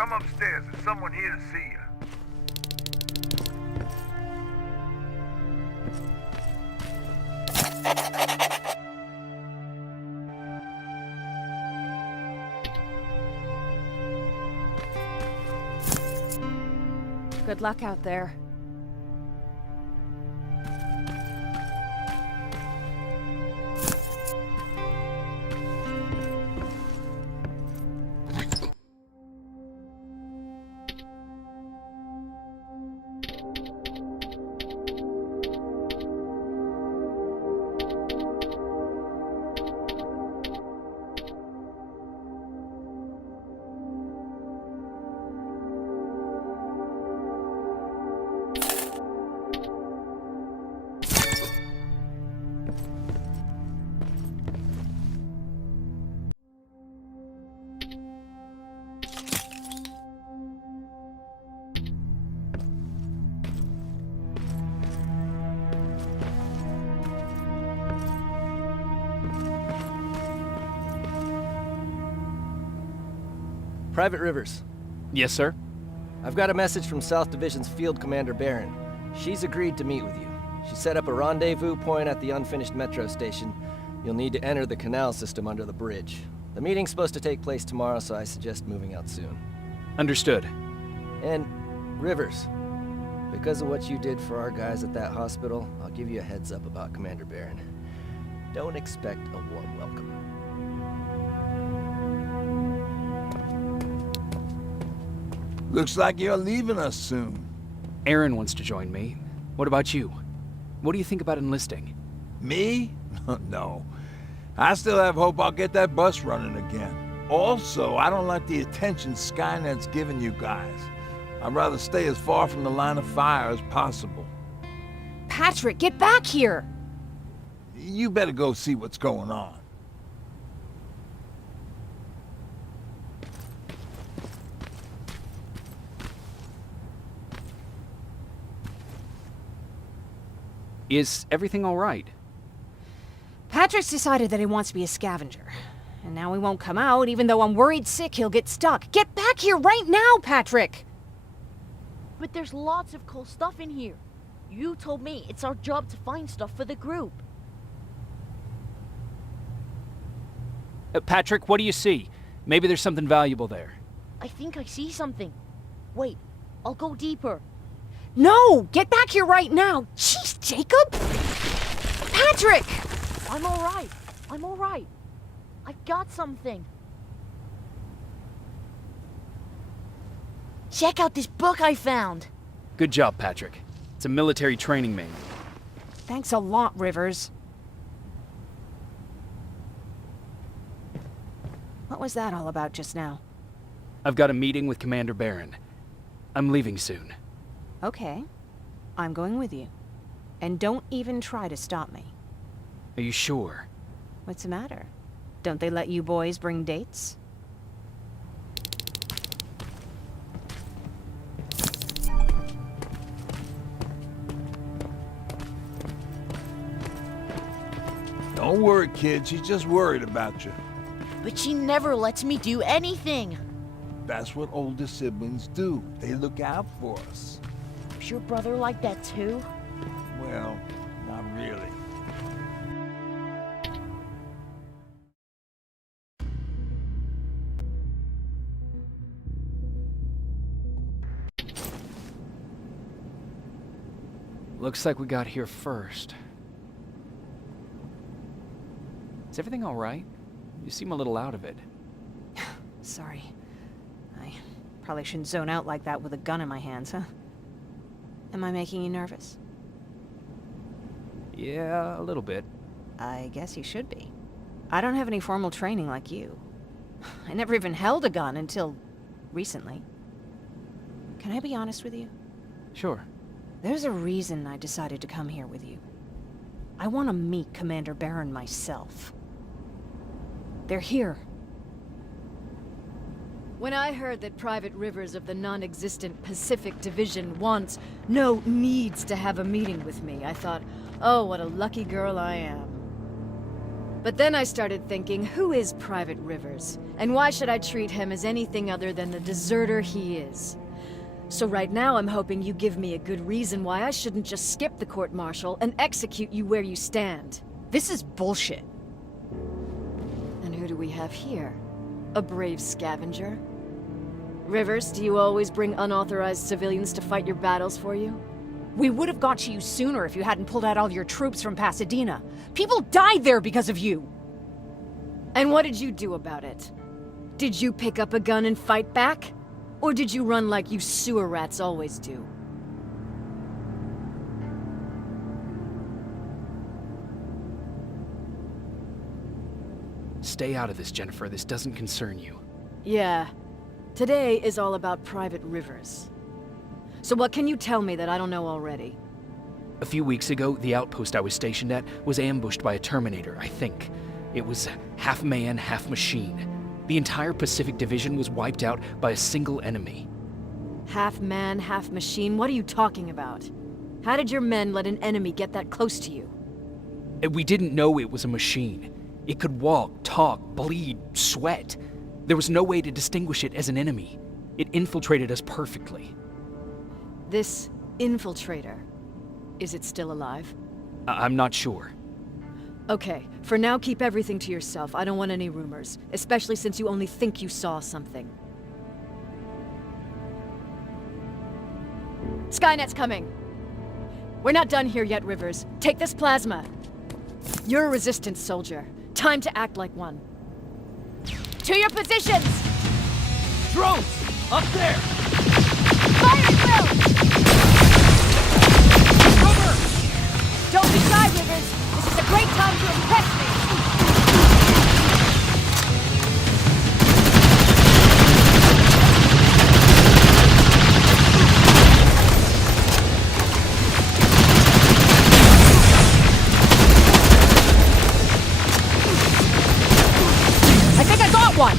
Come upstairs. There's someone here to see you. Good luck out there. Private Rivers. Yes, sir? I've got a message from South Division's Field Commander Barron. She's agreed to meet with you. She set up a rendezvous point at the unfinished metro station. You'll need to enter the canal system under the bridge. The meeting's supposed to take place tomorrow, so I suggest moving out soon. Understood. And, Rivers, because of what you did for our guys at that hospital, I'll give you a heads up about Commander Barron. Don't expect a warm welcome. Looks like you're leaving us soon. Aaron wants to join me. What about you? What do you think about enlisting? Me? No. I still have hope I'll get that bus running again. Also, I don't like the attention Skynet's giving you guys. I'd rather stay as far from the line of fire as possible. Patrick, get back here! You better go see what's going on. Is everything all right? Patrick's decided that he wants to be a scavenger. And now he won't come out, even though I'm worried sick he'll get stuck. Get back here right now, Patrick! But there's lots of cool stuff in here. You told me it's our job to find stuff for the group. Patrick, what do you see? Maybe there's something valuable there. I think I see something. Wait, I'll go deeper. No! Get back here right now! Jeez, Jacob! Patrick! I'm alright. I'm alright. I've got something. Check out this book I found. Good job, Patrick. It's a military training manual. Thanks a lot, Rivers. What was that all about just now? I've got a meeting with Commander Barron. I'm leaving soon. Okay. I'm going with you. And don't even try to stop me. Are you sure? What's the matter? Don't they let you boys bring dates? Don't worry, kid. She's just worried about you. But she never lets me do anything. That's what older siblings do. They look out for us. Is your brother like that too? Well, not really. Looks like we got here first. Is everything all right? You seem a little out of it. Sorry. I probably shouldn't zone out like that with a gun in my hands, huh? Am I making you nervous? Yeah, a little bit. I guess you should be. I don't have any formal training like you. I never even held a gun until recently. Can I be honest with you? Sure. There's a reason I decided to come here with you. I want to meet Commander Barron myself. They're here. When I heard that Private Rivers of the non-existent Pacific Division needs to have a meeting with me, I thought, oh, what a lucky girl I am. But then I started thinking, who is Private Rivers? And why should I treat him as anything other than the deserter he is? So right now I'm hoping you give me a good reason why I shouldn't just skip the court-martial and execute you where you stand. This is bullshit. And who do we have here? A brave scavenger? Rivers, do you always bring unauthorized civilians to fight your battles for you? We would have got to you sooner if you hadn't pulled out all your troops from Pasadena. People died there because of you! And what did you do about it? Did you pick up a gun and fight back? Or did you run like you sewer rats always do? Stay out of this, Jennifer. This doesn't concern you. Yeah. Today is all about Private Rivers. So what can you tell me that I don't know already? A few weeks ago, the outpost I was stationed at was ambushed by a Terminator, I think. It was half man, half machine. The entire Pacific Division was wiped out by a single enemy. Half man, half machine? What are you talking about? How did your men let an enemy get that close to you? We didn't know it was a machine. It could walk, talk, bleed, sweat. There was no way to distinguish it as an enemy. It infiltrated us perfectly. This infiltrator, is it still alive? I'm not sure. Okay, for now keep everything to yourself. I don't want any rumors, especially since you only think you saw something. Skynet's coming! We're not done here yet, Rivers. Take this plasma. You're a Resistance soldier. Time to act like one. To your positions! Drones! Up there! Fire drill! Cover! Don't be shy, Rivers. This is a great time to impress me. I think I got one!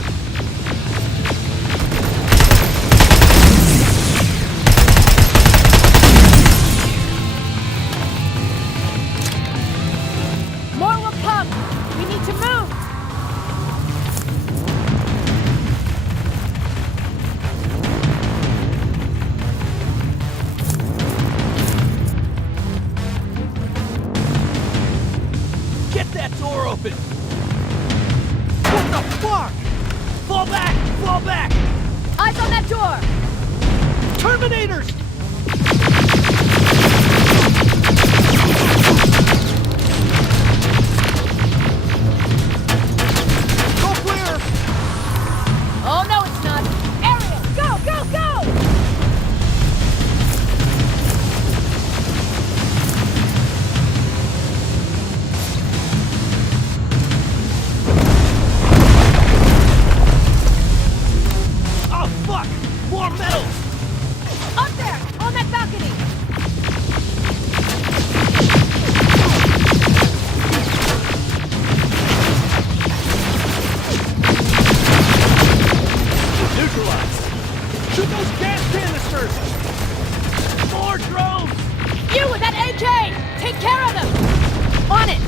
More will come! We need to move! Get that door open! What the fuck? Fall back! Fall back! Eyes on that door! Terminators! Go clear! Oh no, it's not! Area! Go, go, go! Oh fuck! More metal! Up there! On that balcony! Neutralized! Shoot those gas canisters! More drones! You with that AK! Take care of them! On it!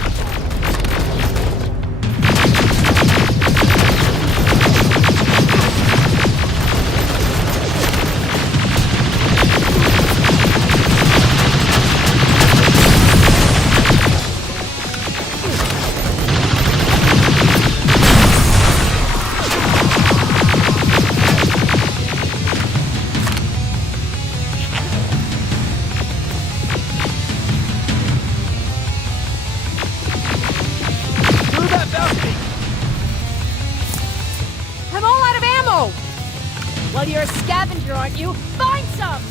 Through that balcony! I'm all out of ammo! Well, you're a scavenger, aren't you? Find some!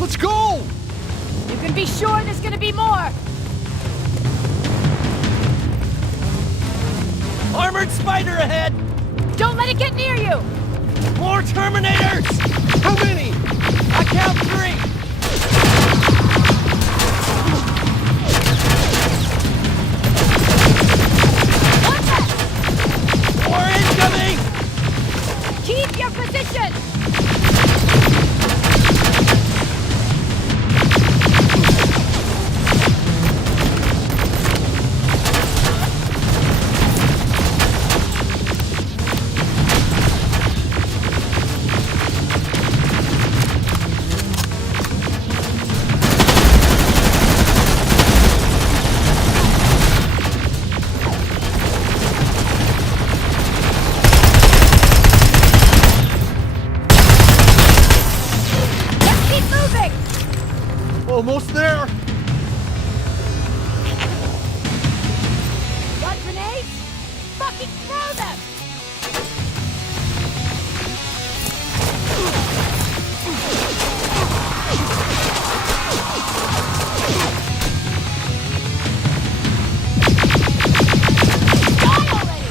Let's go! You can be sure there's gonna be more! Armored spider ahead! Don't let it get near you! More Terminators! How many? I count 3! More incoming! Keep your position! Almost there! Got grenades? Fucking throw them! Die already!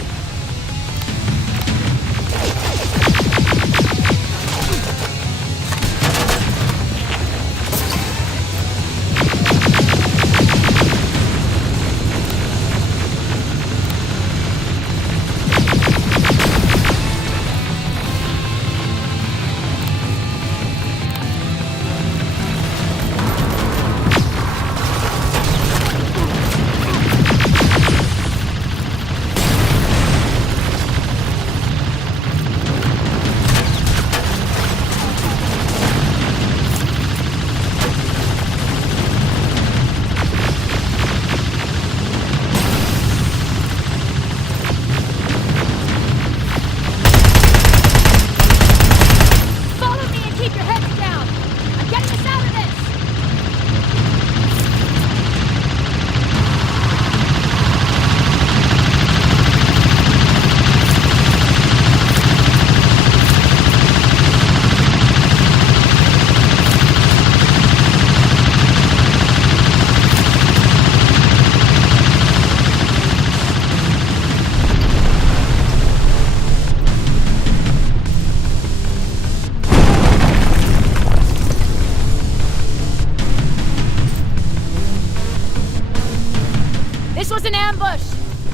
was an ambush!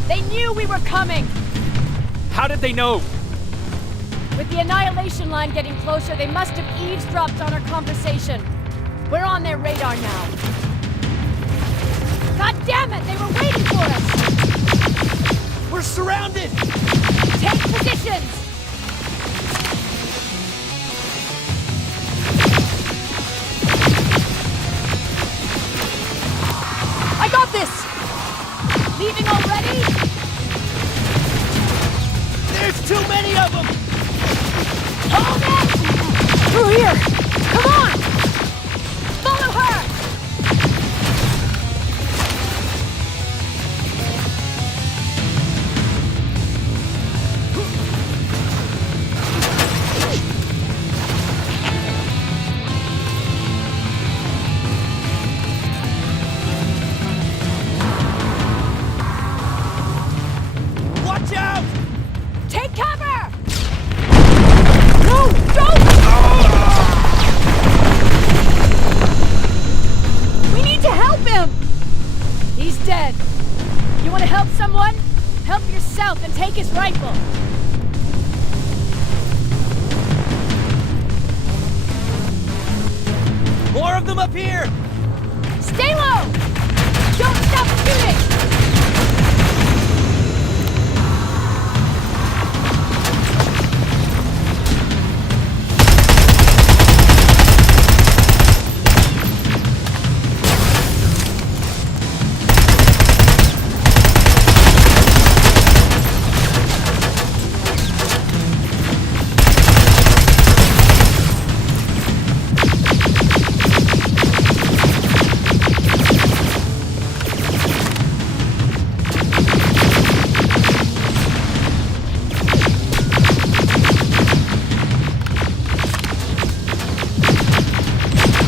They knew we were coming! How did they know? With the annihilation line getting closer, they must have eavesdropped on our conversation. We're on their radar now. God damn it! They were waiting for us! We're surrounded! Take positions! I got this! Leaving already? There's too many of them! Hold it! Through here! Come on! Follow her! Watch out! Take cover! No, don't! We need to help him! He's dead. You want to help someone? Help yourself and take his rifle. More of them up here! Stay low! Don't stop shooting!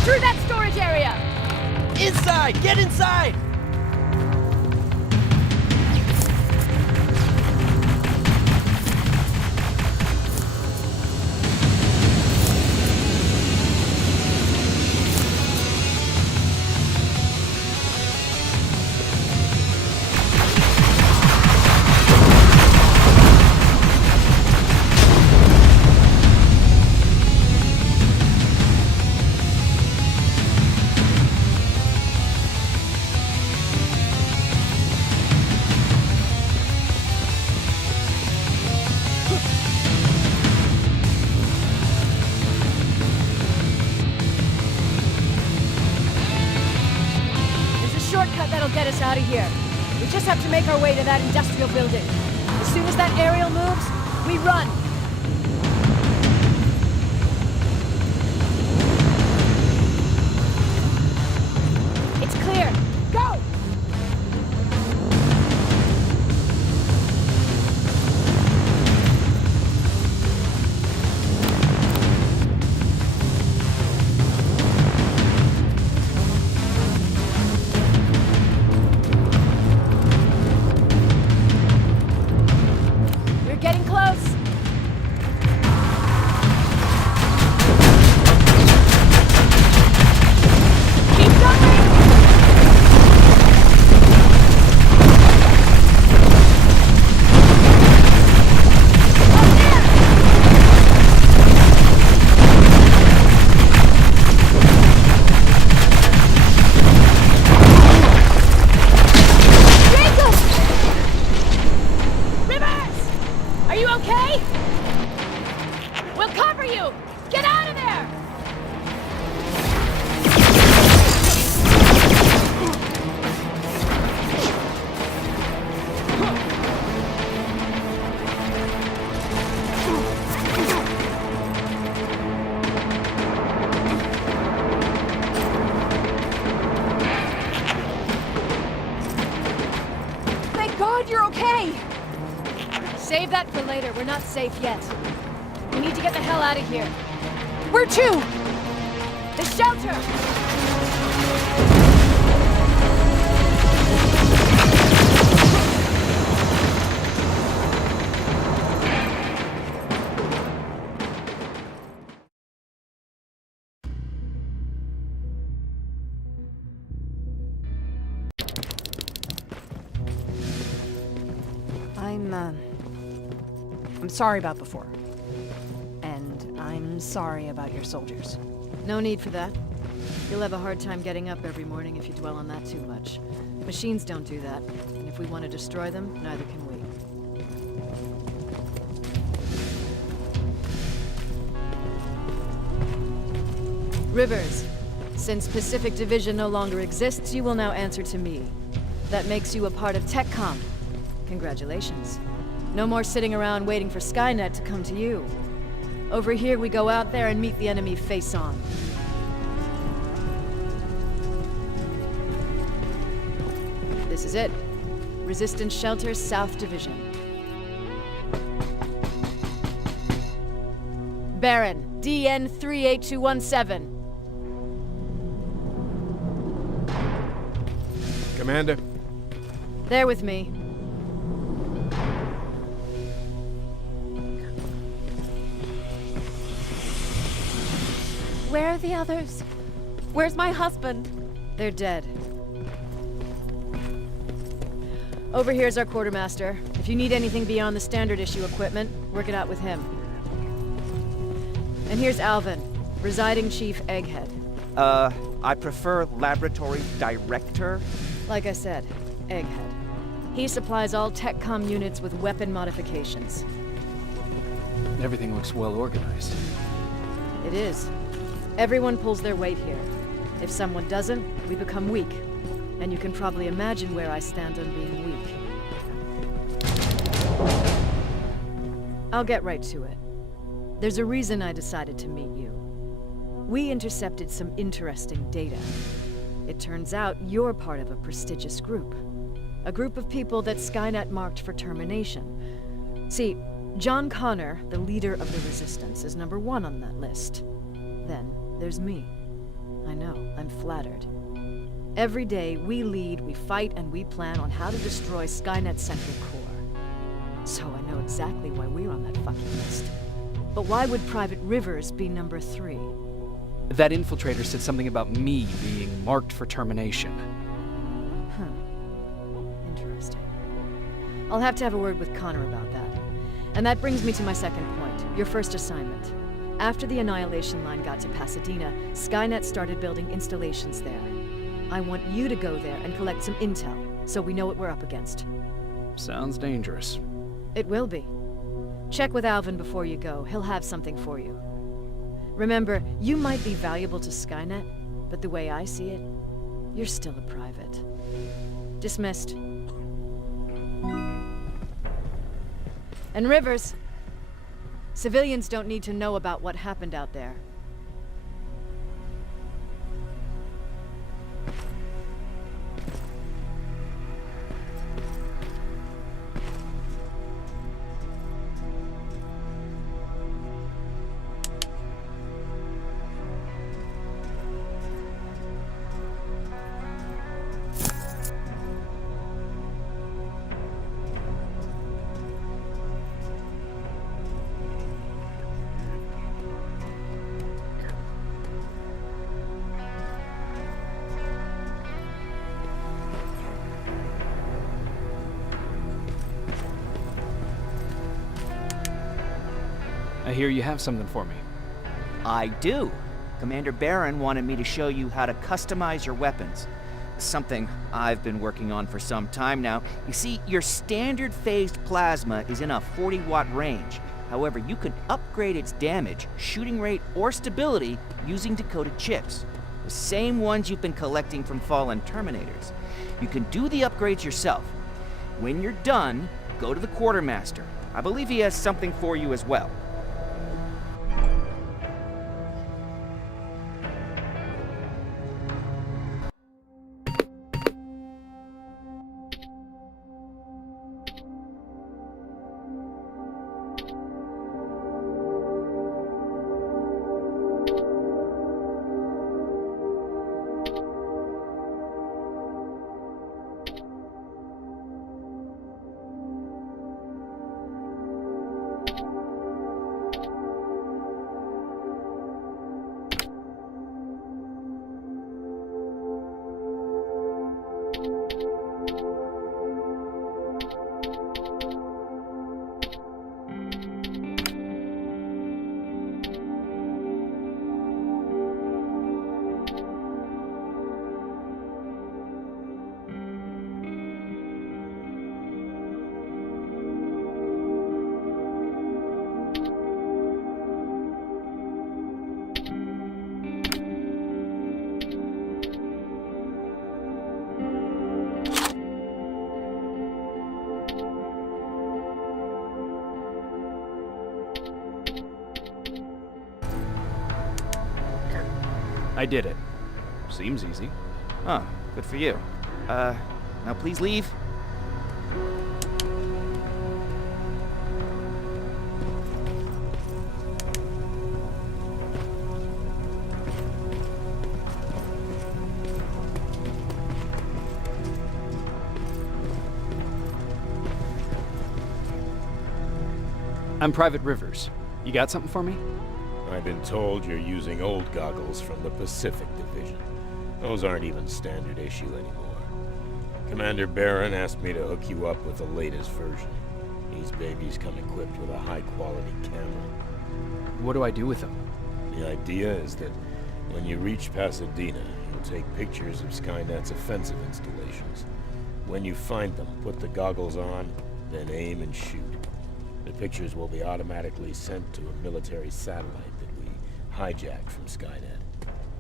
Through that storage area! Inside! Get inside! out of here. We just have to make our way to that industrial building. As soon as that aerial moves, we run. It's clear. Go! We're getting close. Keep going! Jacob! Rivers! Are you okay? We'll cover you! Get out of there! Thank God you're okay! Save that for later. We're not safe yet. We need to get the hell out of here. Where to? The shelter! I'm sorry about before. And I'm sorry about your soldiers. No need for that. You'll have a hard time getting up every morning if you dwell on that too much. Machines don't do that, and if we want to destroy them, neither can we. Rivers, since Pacific Division no longer exists, you will now answer to me. That makes you a part of TechCom. Congratulations. No more sitting around waiting for Skynet to come to you. Over here, we go out there and meet the enemy face on. This is it. Resistance Shelter, South Division. Baron, DN 38217. Commander. There with me. Where are the others? Where's my husband? They're dead. Over here's our quartermaster. If you need anything beyond the standard issue equipment, work it out with him. And here's Alvin, Presiding Chief Egghead. I prefer laboratory director. Like I said, Egghead. He supplies all TechCom units with weapon modifications. Everything looks well organized. It is. Everyone pulls their weight here. If someone doesn't, we become weak. And you can probably imagine where I stand on being weak. I'll get right to it. There's a reason I decided to meet you. We intercepted some interesting data. It turns out you're part of a prestigious group. A group of people that Skynet marked for termination. See, John Connor, the leader of the Resistance, is number 1 on that list. Then there's me. I know, I'm flattered. Every day, we lead, we fight, and we plan on how to destroy Skynet's central core. So I know exactly why we're on that fucking list. But why would Private Rivers be number 3? That infiltrator said something about me being marked for termination. Huh. Interesting. I'll have to have a word with Connor about that. And that brings me to my second point, your first assignment. After the Annihilation Line got to Pasadena, Skynet started building installations there. I want you to go there and collect some intel, so we know what we're up against. Sounds dangerous. It will be. Check with Alvin before you go. He'll have something for you. Remember, you might be valuable to Skynet, but the way I see it, you're still a private. Dismissed. And Rivers, civilians don't need to know about what happened out there. I hear you have something for me. I do. Commander Barron wanted me to show you how to customize your weapons. Something I've been working on for some time now. You see, your standard phased plasma is in a 40-watt range. However, you can upgrade its damage, shooting rate, or stability using decoded chips. The same ones you've been collecting from fallen Terminators. You can do the upgrades yourself. When you're done, go to the Quartermaster. I believe he has something for you as well. I did it. Seems easy. Huh, good for you. Now please leave. I'm Private Rivers. You got something for me? I've been told you're using old goggles from the Pacific Division. Those aren't even standard issue anymore. Commander Barron asked me to hook you up with the latest version. These babies come equipped with a high-quality camera. What do I do with them? The idea is that when you reach Pasadena, you'll take pictures of Skynet's offensive installations. When you find them, put the goggles on, then aim and shoot. The pictures will be automatically sent to a military satellite that we hijacked from Skynet.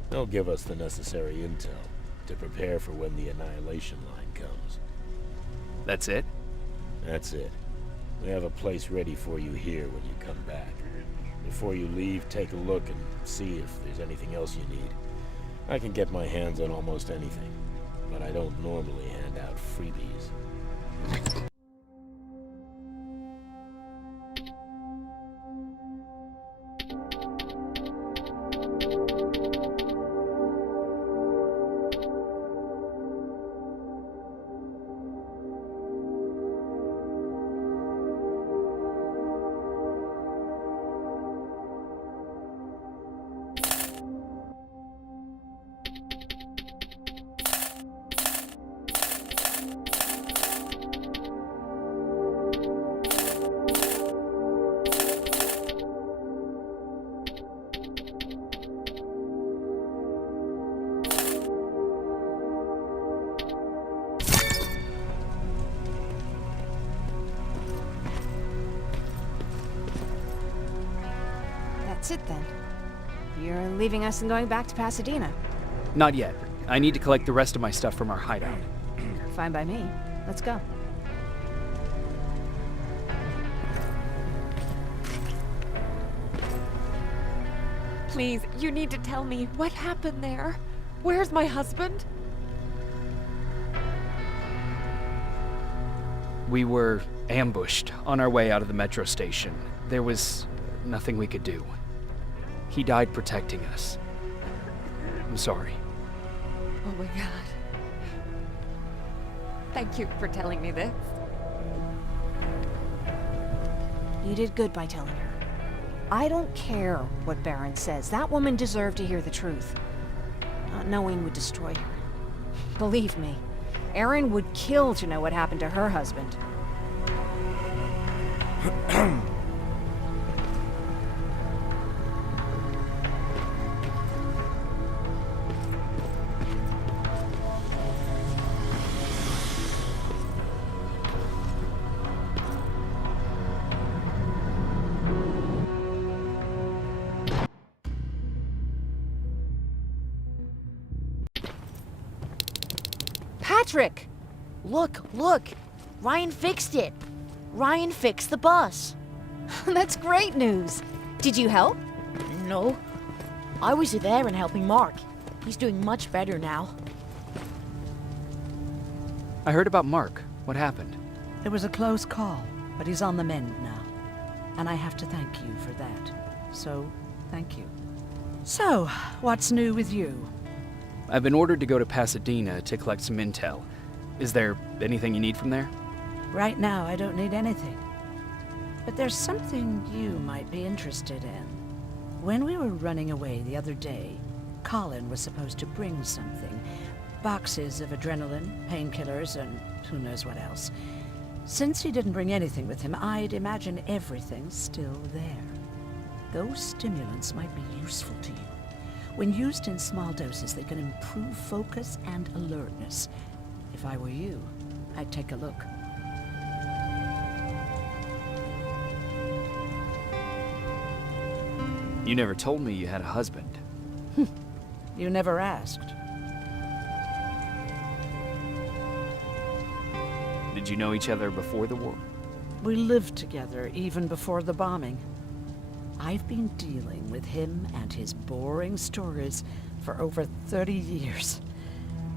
They'll give us the necessary intel to prepare for when the annihilation line comes. That's it? That's it. We have a place ready for you here when you come back. Before you leave, take a look and see if there's anything else you need. I can get my hands on almost anything, but I don't normally hand out freebies. That's it then. You're leaving us and going back to Pasadena. Not yet. I need to collect the rest of my stuff from our hideout. Fine by me. Let's go. Please, you need to tell me what happened there. Where's my husband? We were ambushed on our way out of the metro station. There was nothing we could do. He died protecting us. I'm sorry. Oh my god. Thank you for telling me this. You did good by telling her. I don't care what Baron says. That woman deserved to hear the truth. Not knowing would destroy her. Believe me, Erin would kill to know what happened to her husband. Patrick! Look, look! Ryan fixed it! Ryan fixed the bus! That's great news. Did you help? No. I was there and helping Mark. He's doing much better now. I heard about Mark. What happened? It was a close call, but he's on the mend now. And I have to thank you for that. So, thank you. So, what's new with you? I've been ordered to go to Pasadena to collect some intel. Is there anything you need from there? Right now, I don't need anything. But there's something you might be interested in. When we were running away the other day, Colin was supposed to bring something. Boxes of adrenaline, painkillers, and who knows what else. Since he didn't bring anything with him, I'd imagine everything's still there. Those stimulants might be useful to you. When used in small doses, they can improve focus and alertness. If I were you, I'd take a look. You never told me you had a husband. You never asked. Did you know each other before the war? We lived together even before the bombing. I've been dealing with him and his boring stories for over 30 years.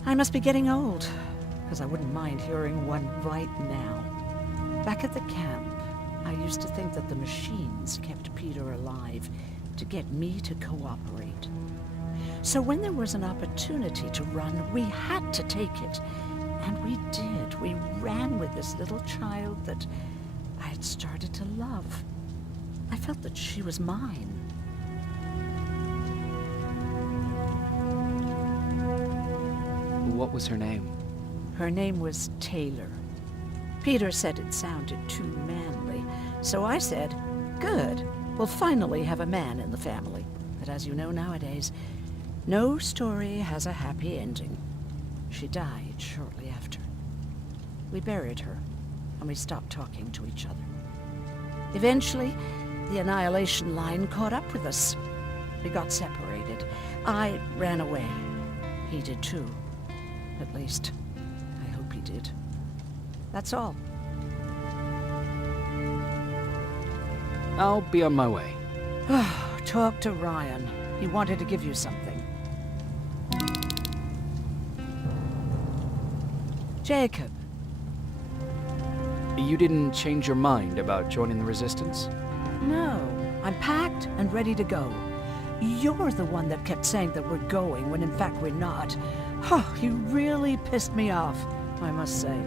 I must be getting old, because I wouldn't mind hearing one right now. Back at the camp, I used to think that the machines kept Peter alive to get me to cooperate. So when there was an opportunity to run, we had to take it. And we did. We ran with this little child that I had started to love. I felt that she was mine. What was her name? Her name was Taylor. Peter said it sounded too manly, so I said, good, we'll finally have a man in the family. But as you know nowadays, no story has a happy ending. She died shortly after. We buried her, and we stopped talking to each other. Eventually, the Annihilation Line caught up with us. We got separated. I ran away. He did too. At least, I hope he did. That's all. I'll be on my way. Talk to Ryan. He wanted to give you something. Jacob. You didn't change your mind about joining the Resistance? No, I'm packed and ready to go. You're the one that kept saying that we're going when in fact we're not. Oh, you really pissed me off, I must say.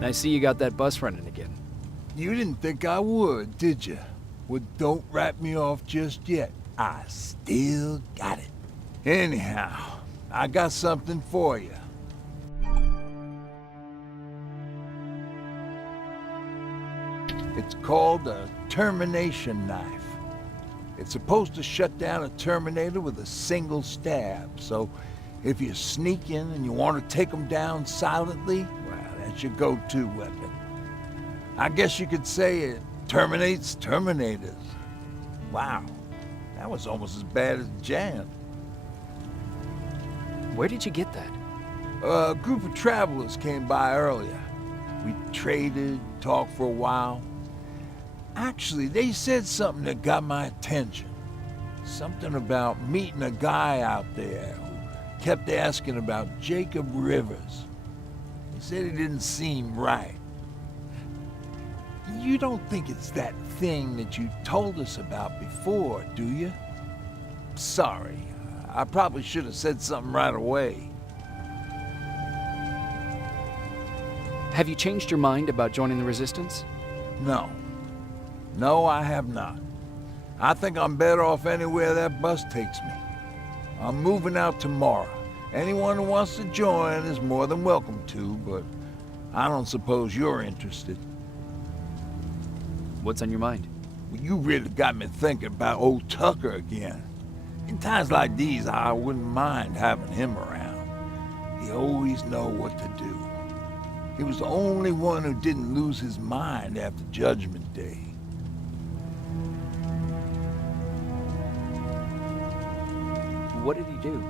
I see you got that bus running again. You didn't think I would, did you? Well, don't wrap me off just yet. I still got it. Anyhow, I got something for you. It's called a termination knife. It's supposed to shut down a Terminator with a single stab, so if you sneak in and you want to take them down silently, well, that's your go-to weapon. I guess you could say it terminates Terminators. Wow, that was almost as bad as Jan. Where did you get that? A group of travelers came by earlier. We traded, talked for a while. Actually, they said something that got my attention. Something about meeting a guy out there who kept asking about Jacob Rivers. He said he didn't seem right. You don't think it's that thing that you told us about before, do you? Sorry, I probably should have said something right away. Have you changed your mind about joining the Resistance? No. No, I have not. I think I'm better off anywhere that bus takes me. I'm moving out tomorrow. Anyone who wants to join is more than welcome to, but I don't suppose you're interested. What's on your mind? Well, you really got me thinking about old Tucker again. In times like these, I wouldn't mind having him around. He always knows what to do. He was the only one who didn't lose his mind after Judgment Day. What did he do?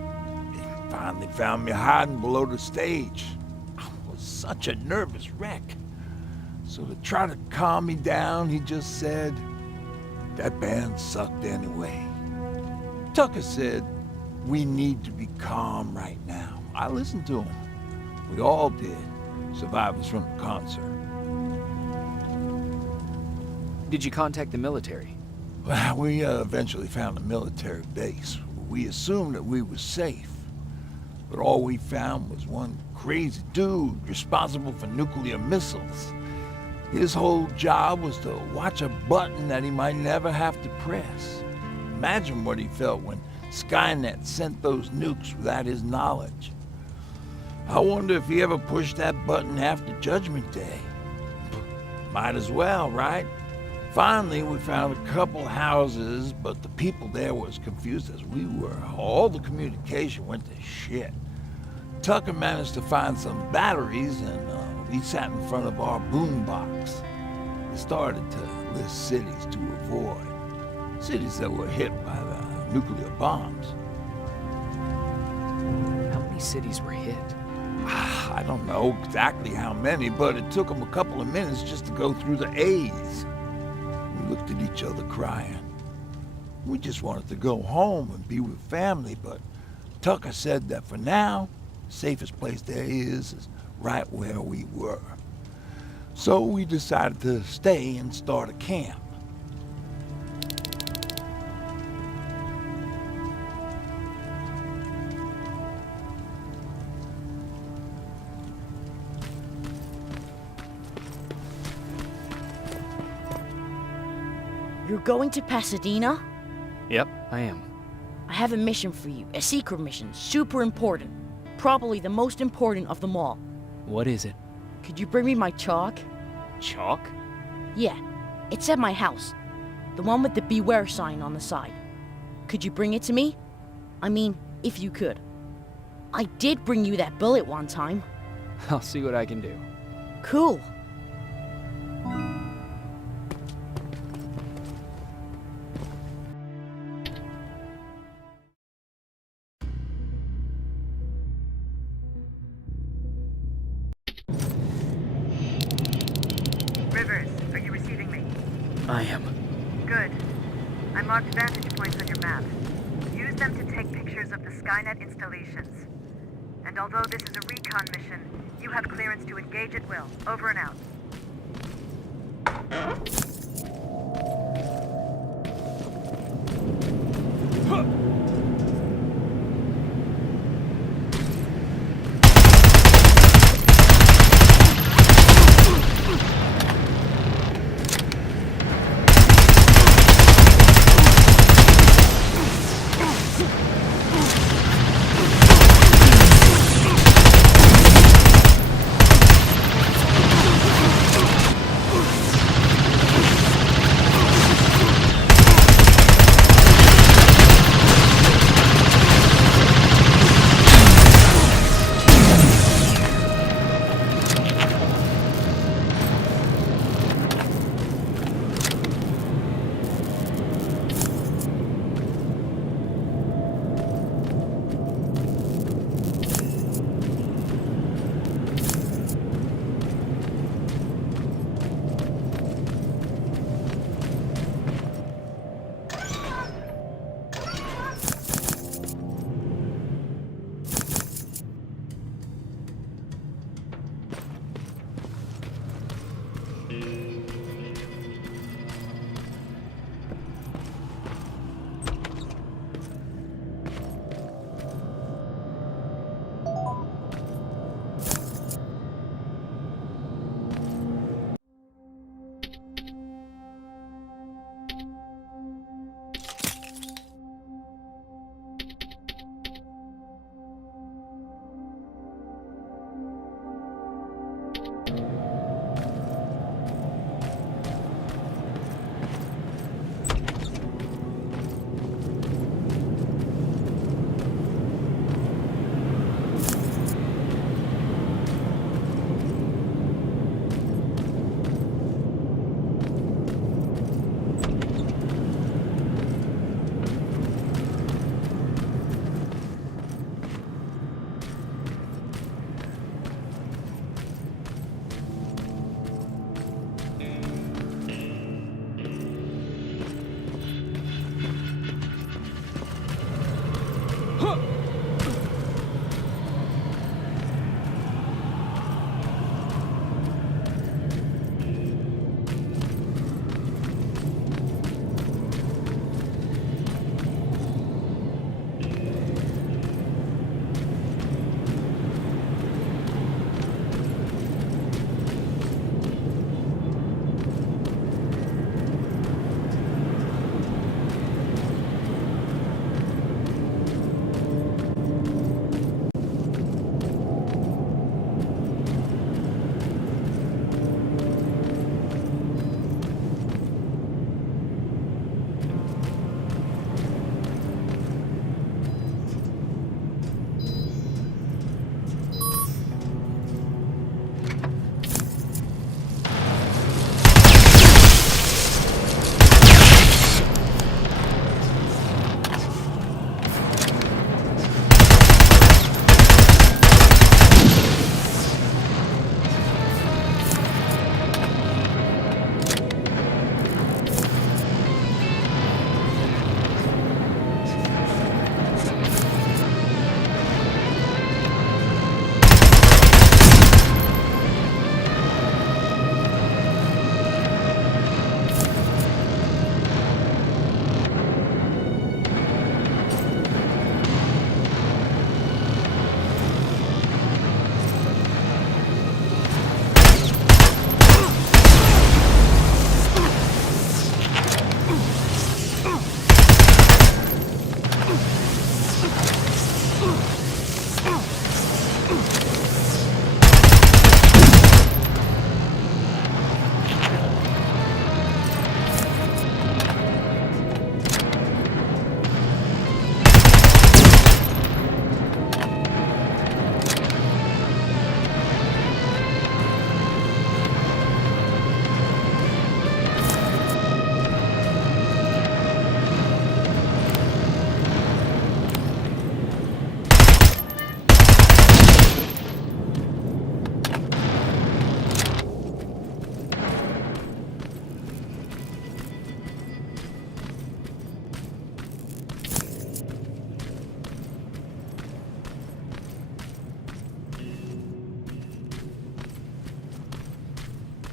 He finally found me hiding below the stage. I was such a nervous wreck. So to try to calm me down, he just said, that band sucked anyway. Tucker said, we need to be calm right now. I listened to him. We all did. Survivors from the concert. Did you contact the military? Well, we eventually found a military base. We assumed that we were safe. But all we found was one crazy dude responsible for nuclear missiles. His whole job was to watch a button that he might never have to press. Imagine what he felt when Skynet sent those nukes without his knowledge. I wonder if he ever pushed that button after Judgment Day. Might as well, right? Finally, we found a couple houses, but the people there were as confused as we were. All the communication went to shit. Tucker managed to find some batteries, and we sat in front of our boombox. It started to list cities to avoid. Cities that were hit by the nuclear bombs. How many cities were hit? I don't know exactly how many, but it took them a couple of minutes just to go through the A's. We looked at each other crying. We just wanted to go home and be with family, but Tucker said that for now, the safest place there is right where we were. So we decided to stay and start a camp. You're going to Pasadena? Yep, I am. I have a mission for you. A secret mission. Super important. Probably the most important of them all. What is it? Could you bring me my chalk? Chalk? Yeah. It's at my house. The one with the beware sign on the side. Could you bring it to me? I mean, if you could. I did bring you that bullet one time. I'll see what I can do. Cool. Rivers, are you receiving me? I am. Good. I marked vantage points on your map. Use them to take pictures of the Skynet installations. And although this is a recon mission, you have clearance to engage at will. Over and out.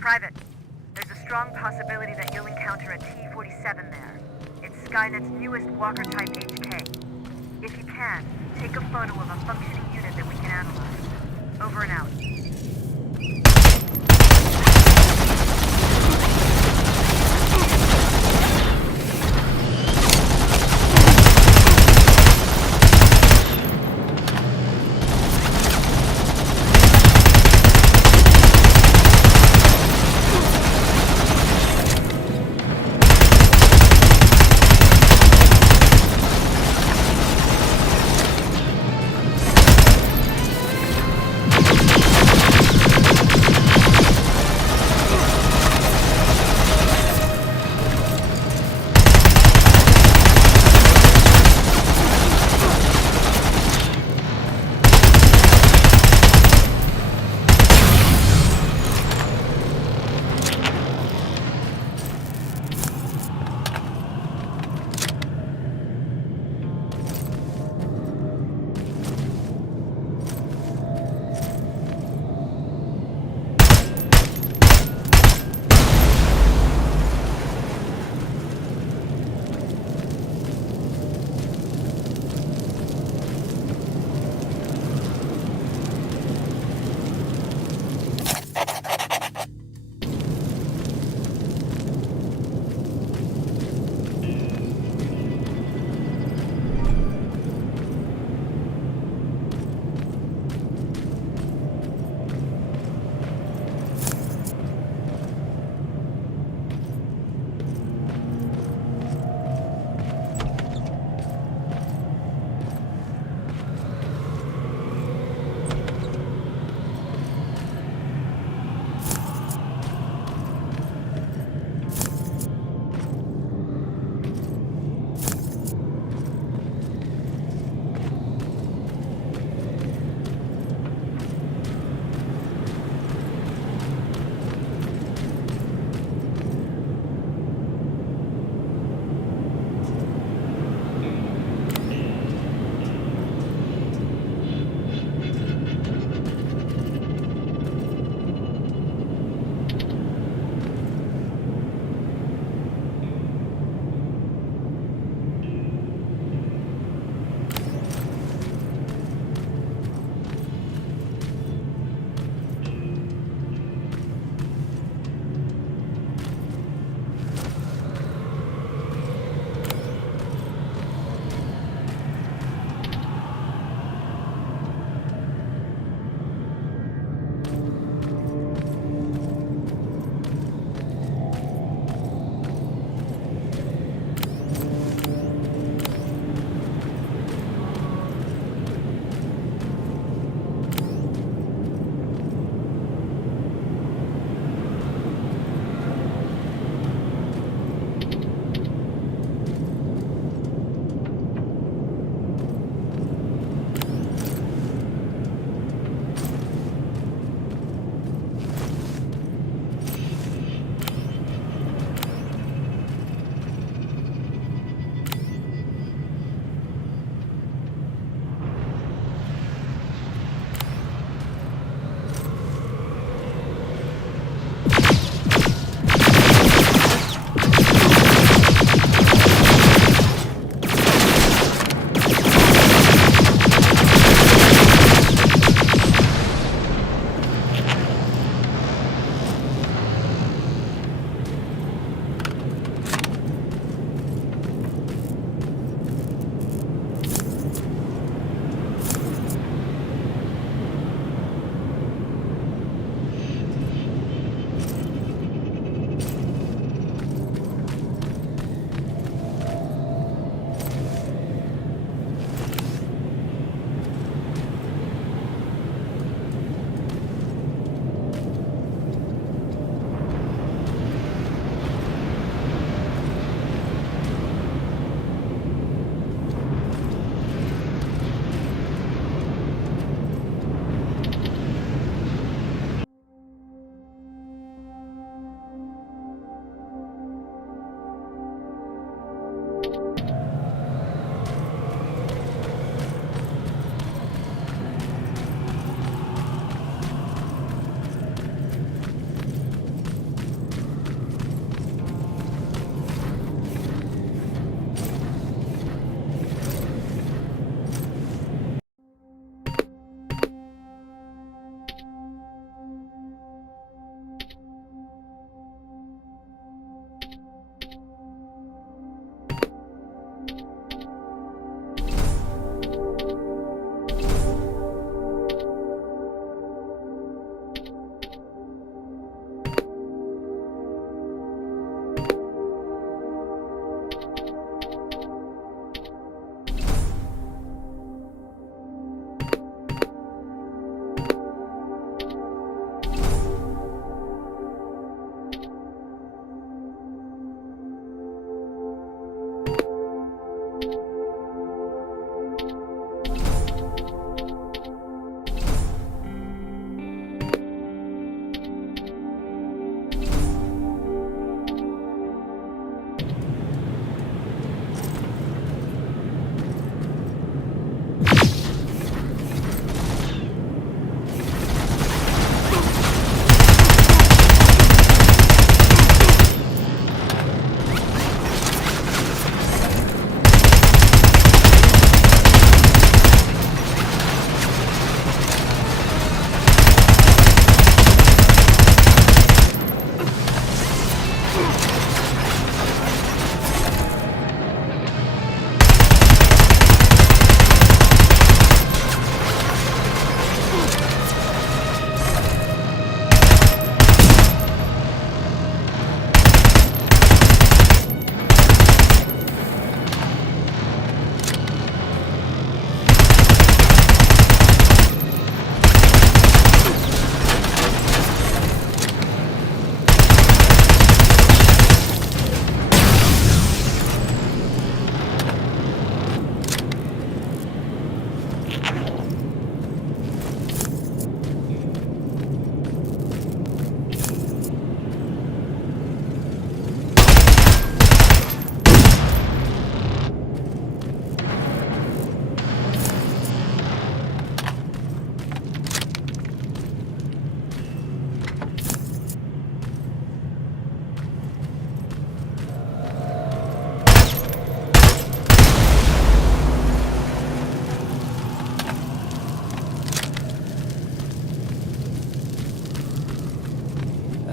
Private, there's a strong possibility that you'll encounter a T-47 there. It's Skynet's newest walker-type HK. If you can, take a photo of a functioning unit that we can analyze. Over and out.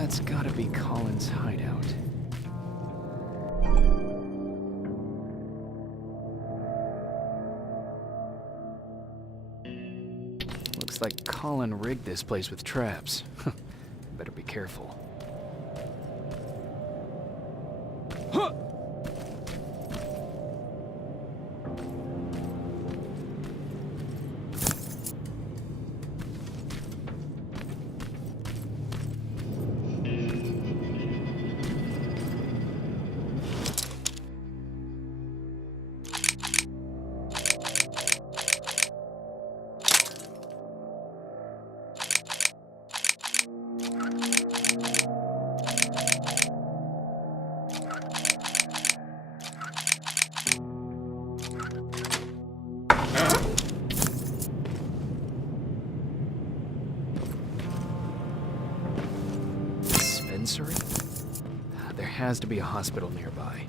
That's gotta be Colin's hideout. Looks like Colin rigged this place with traps. Better be careful. There has to be a hospital nearby.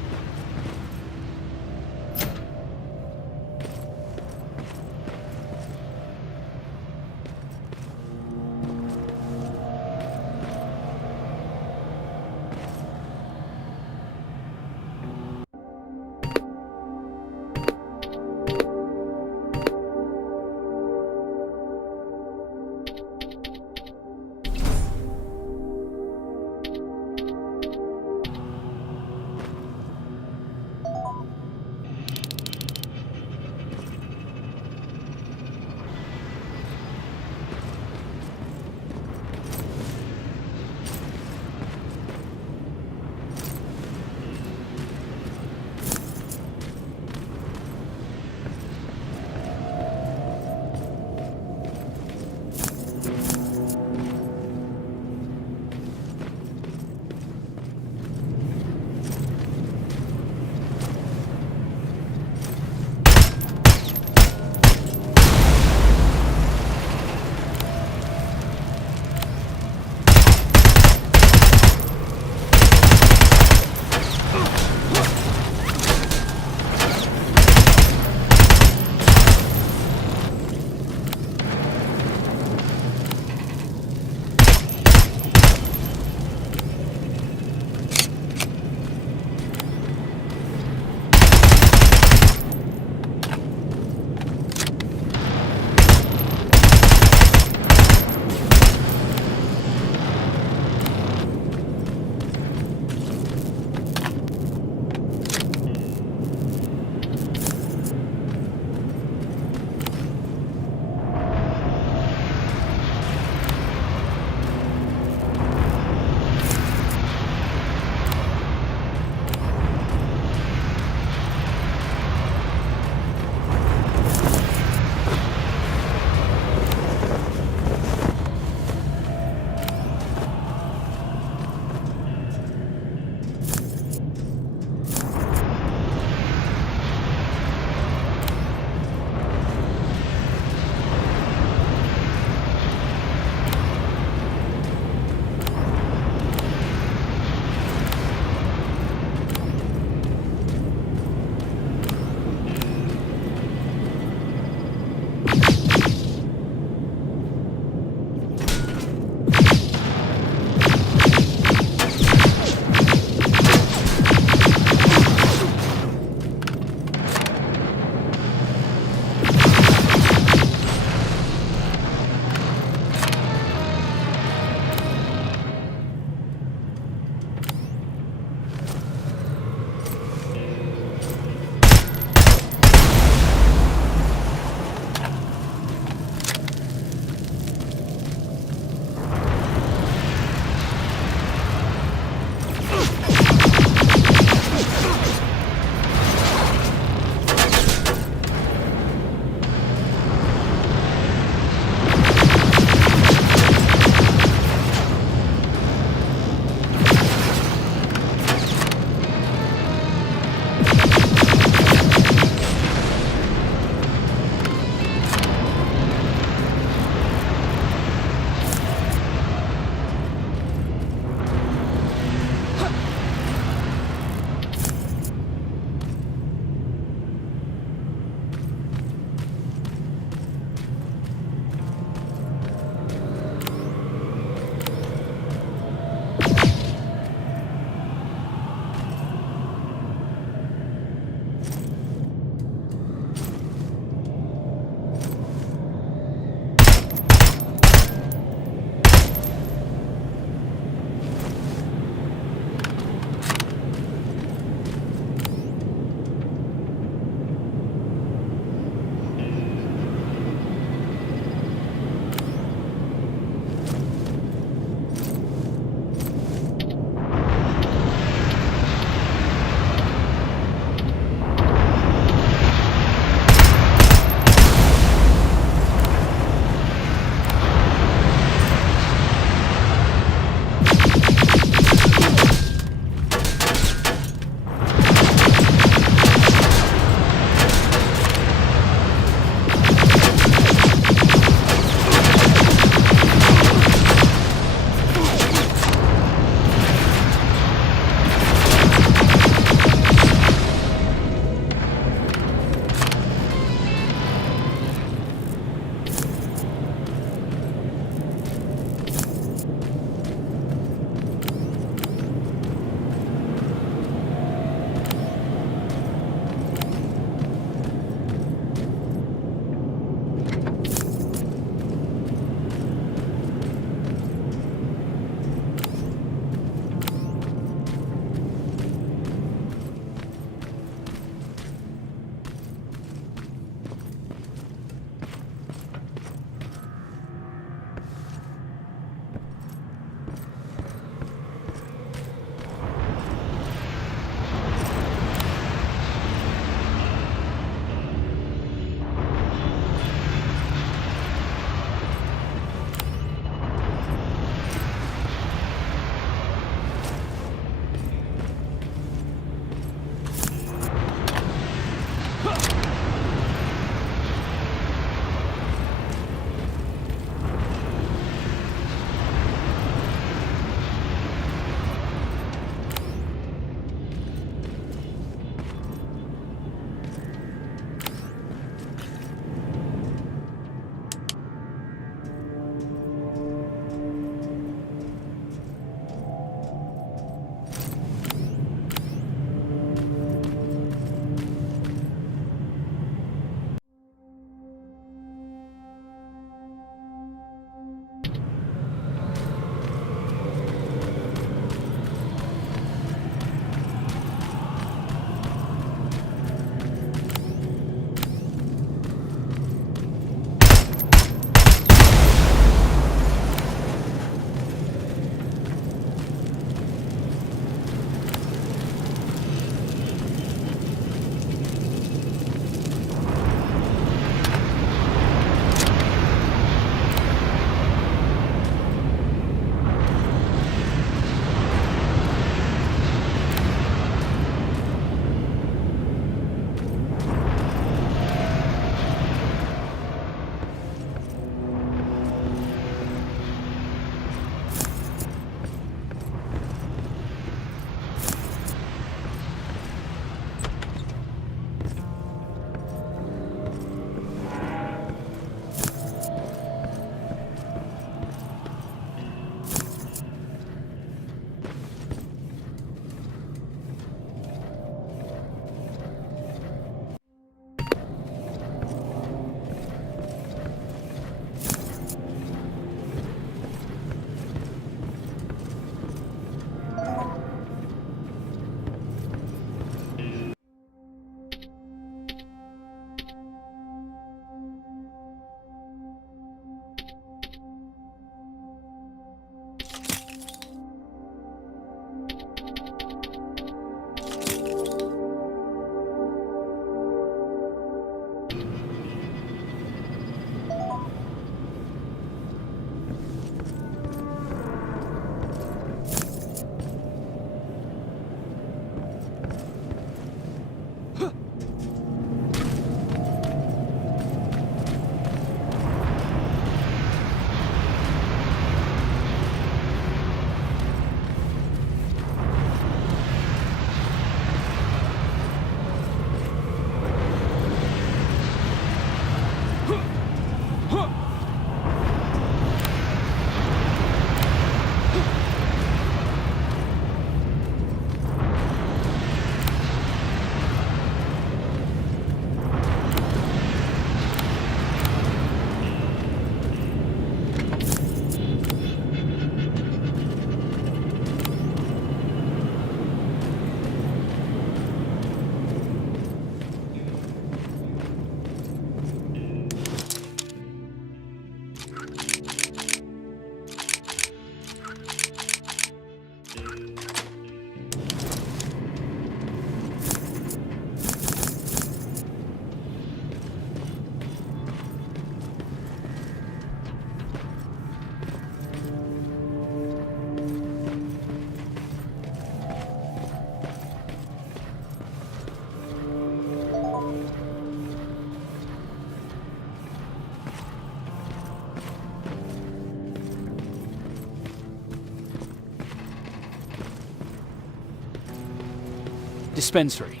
Dispensary.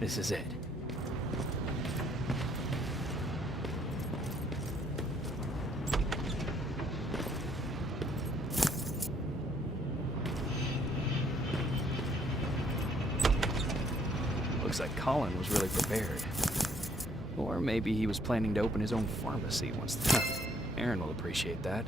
This is it. Looks like Colin was really prepared. Or maybe he was planning to open his own pharmacy once the... Aaron will appreciate that.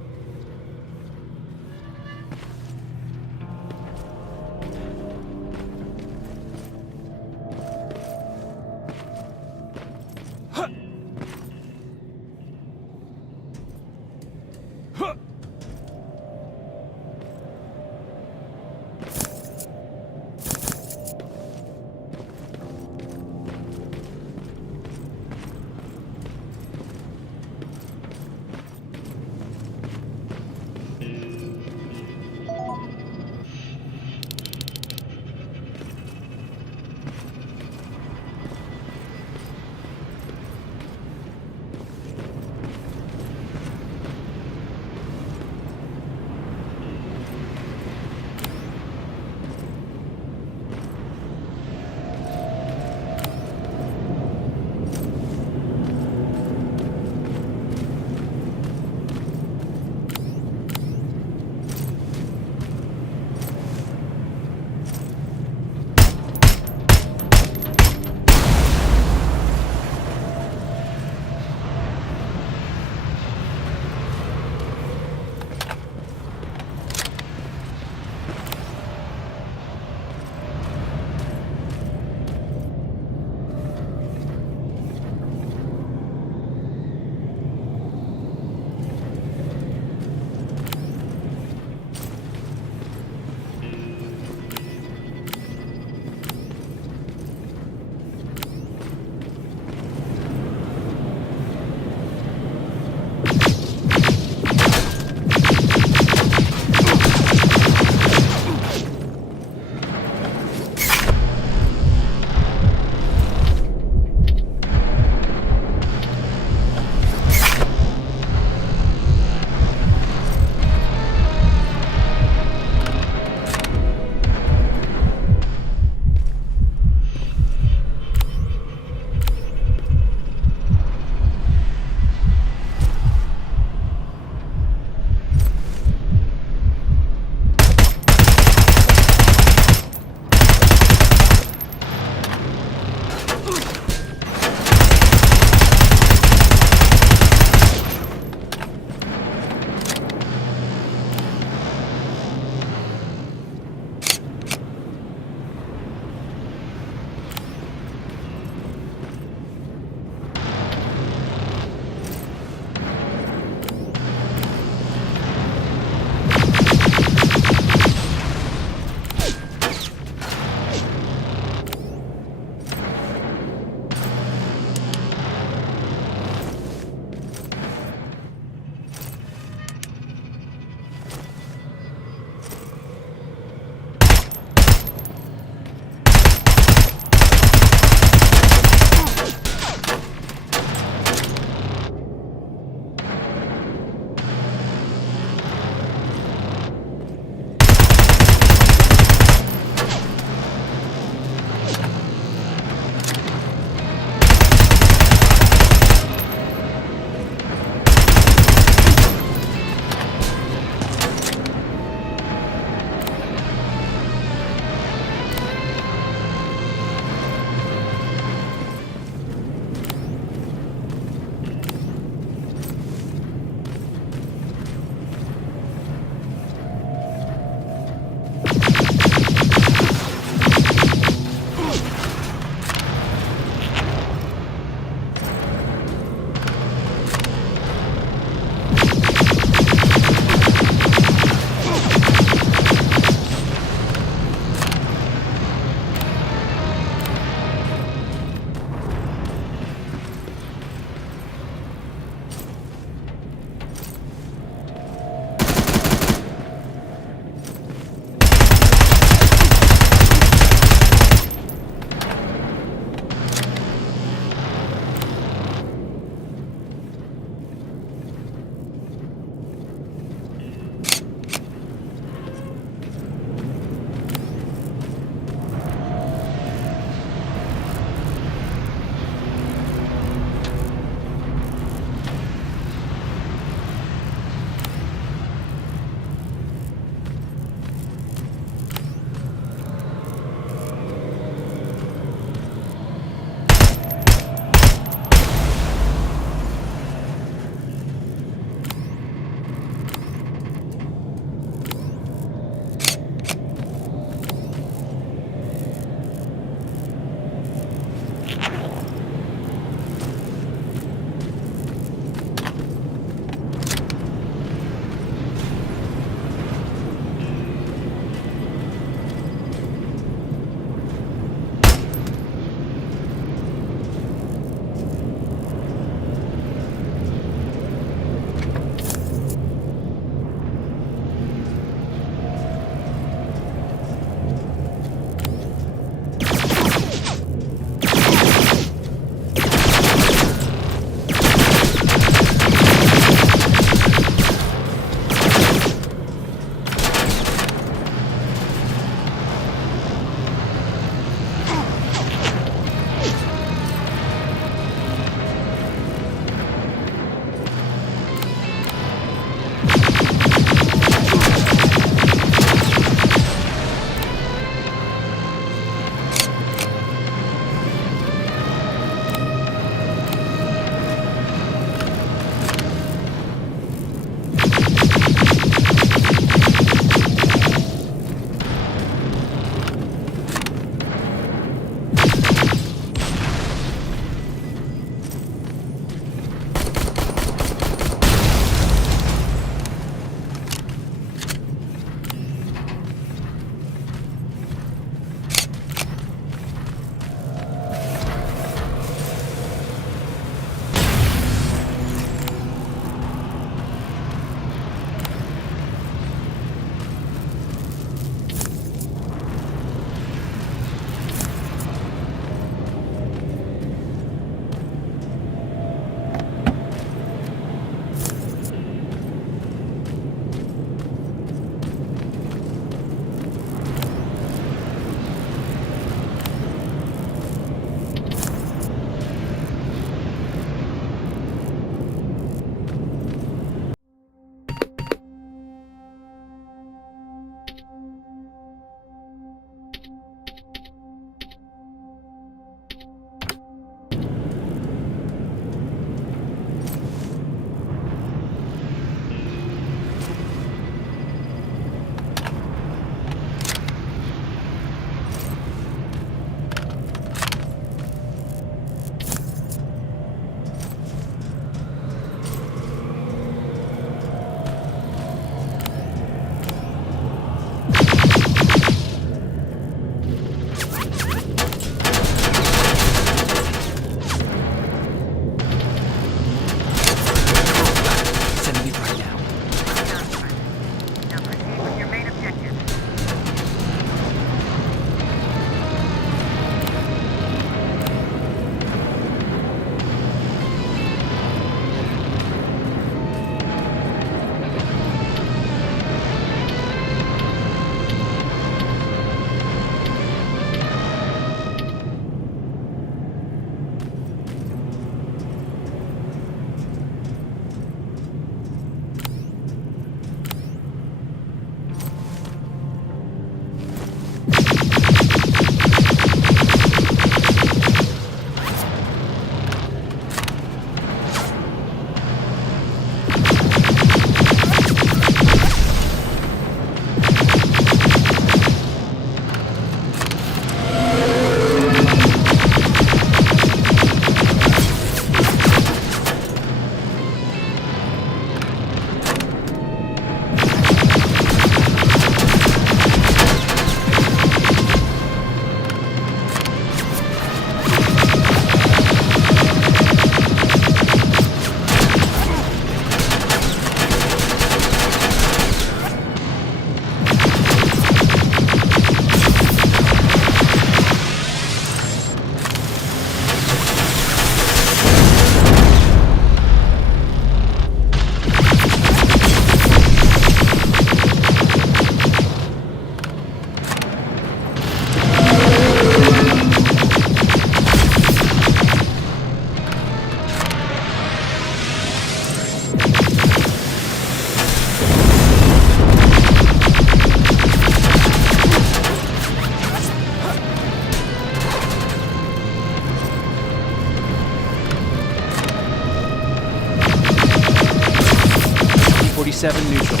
T47 neutral.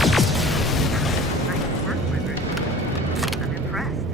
Nice work, Wizard. I'm impressed.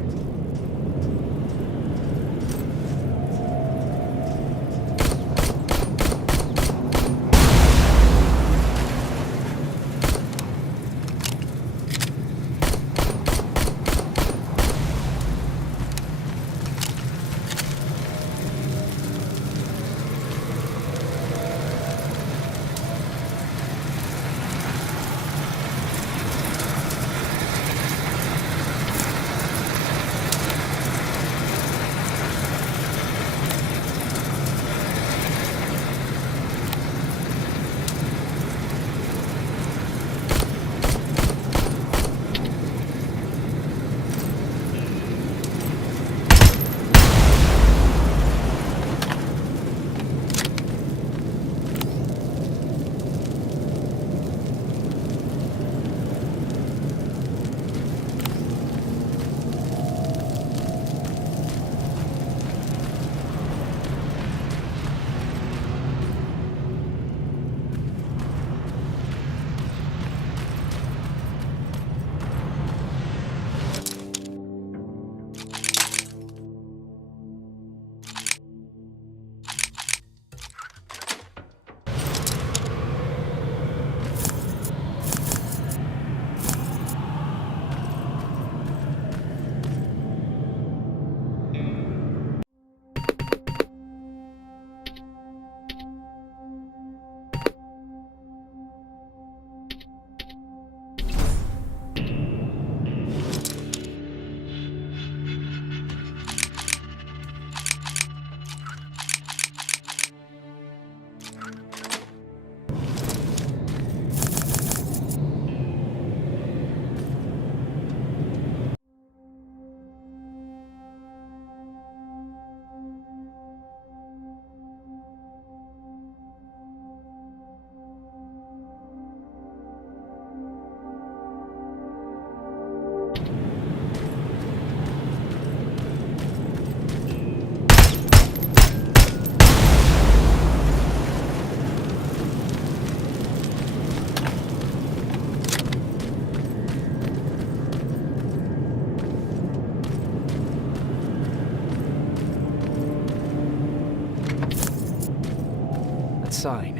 Sign.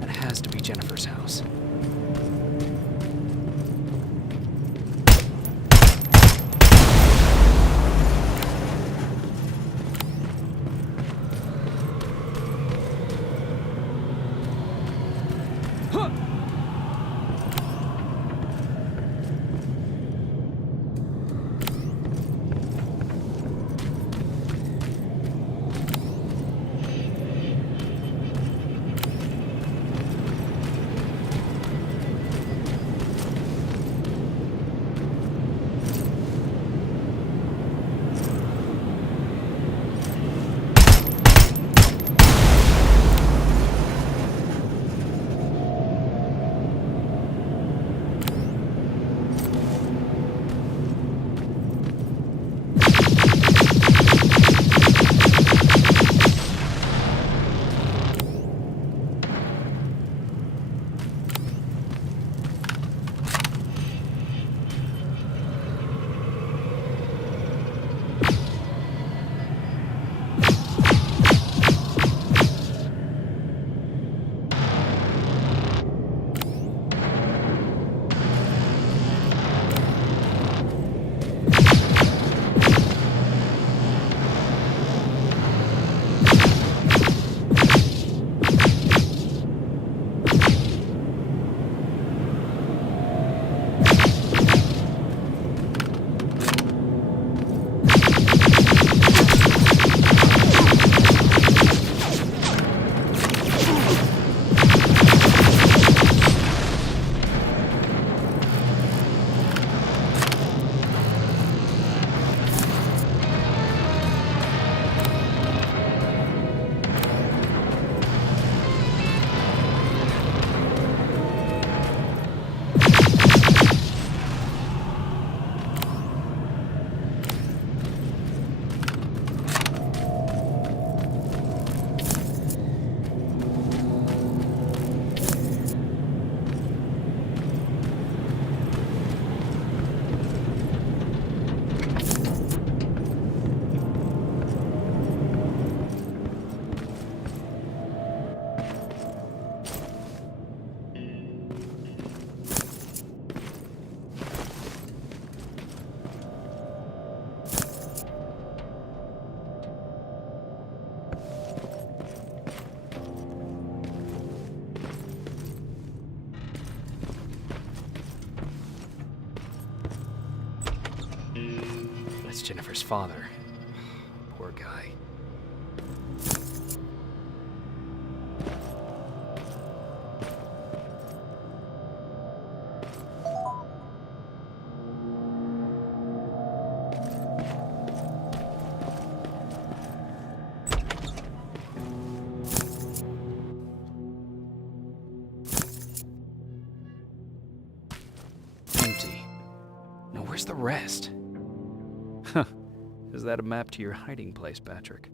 That has to be Jennifer's house. Jennifer's father. Poor guy. Empty. Now where's the rest? Huh. Is that a map to your hiding place, Patrick?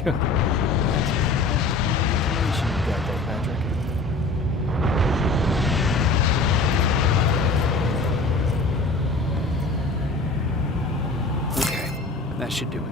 Information you got there, Patrick. Okay, that should do it.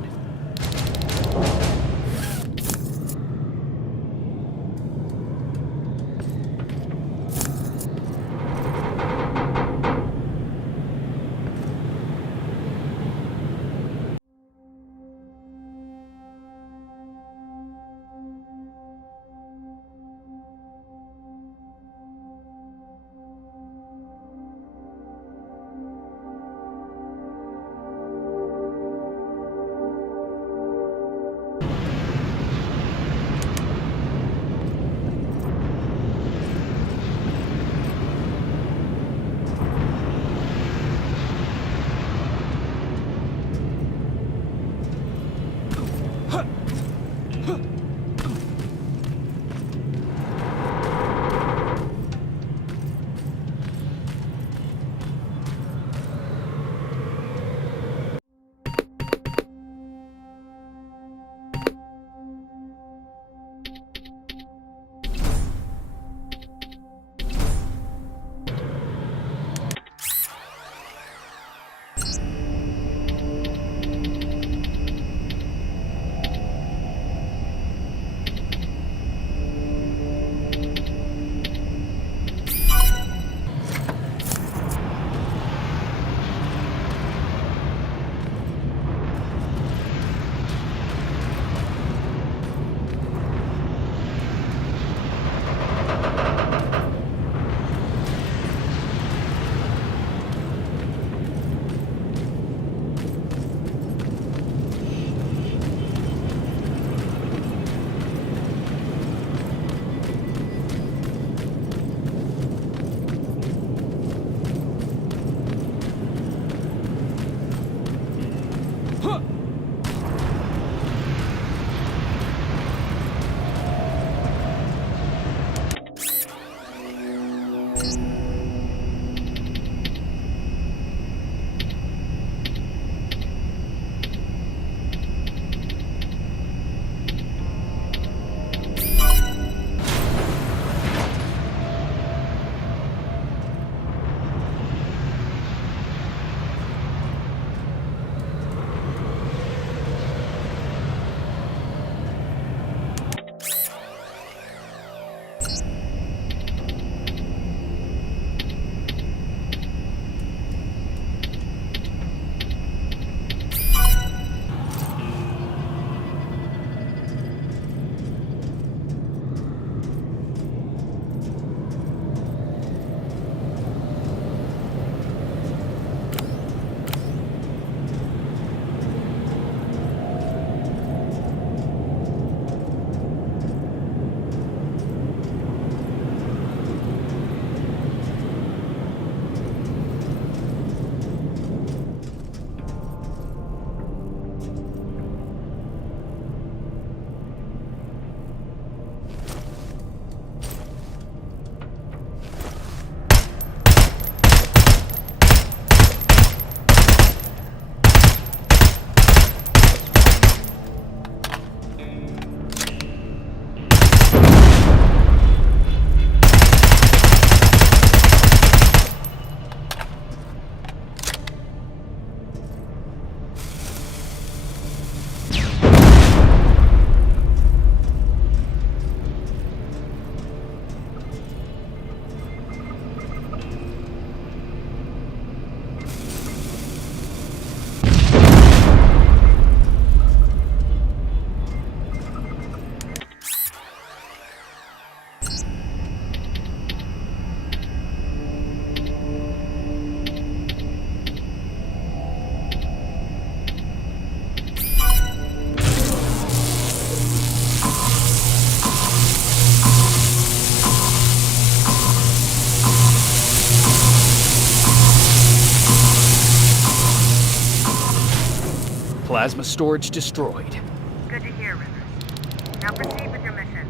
Plasma storage destroyed. Good to hear, Rivers. Now proceed with your mission.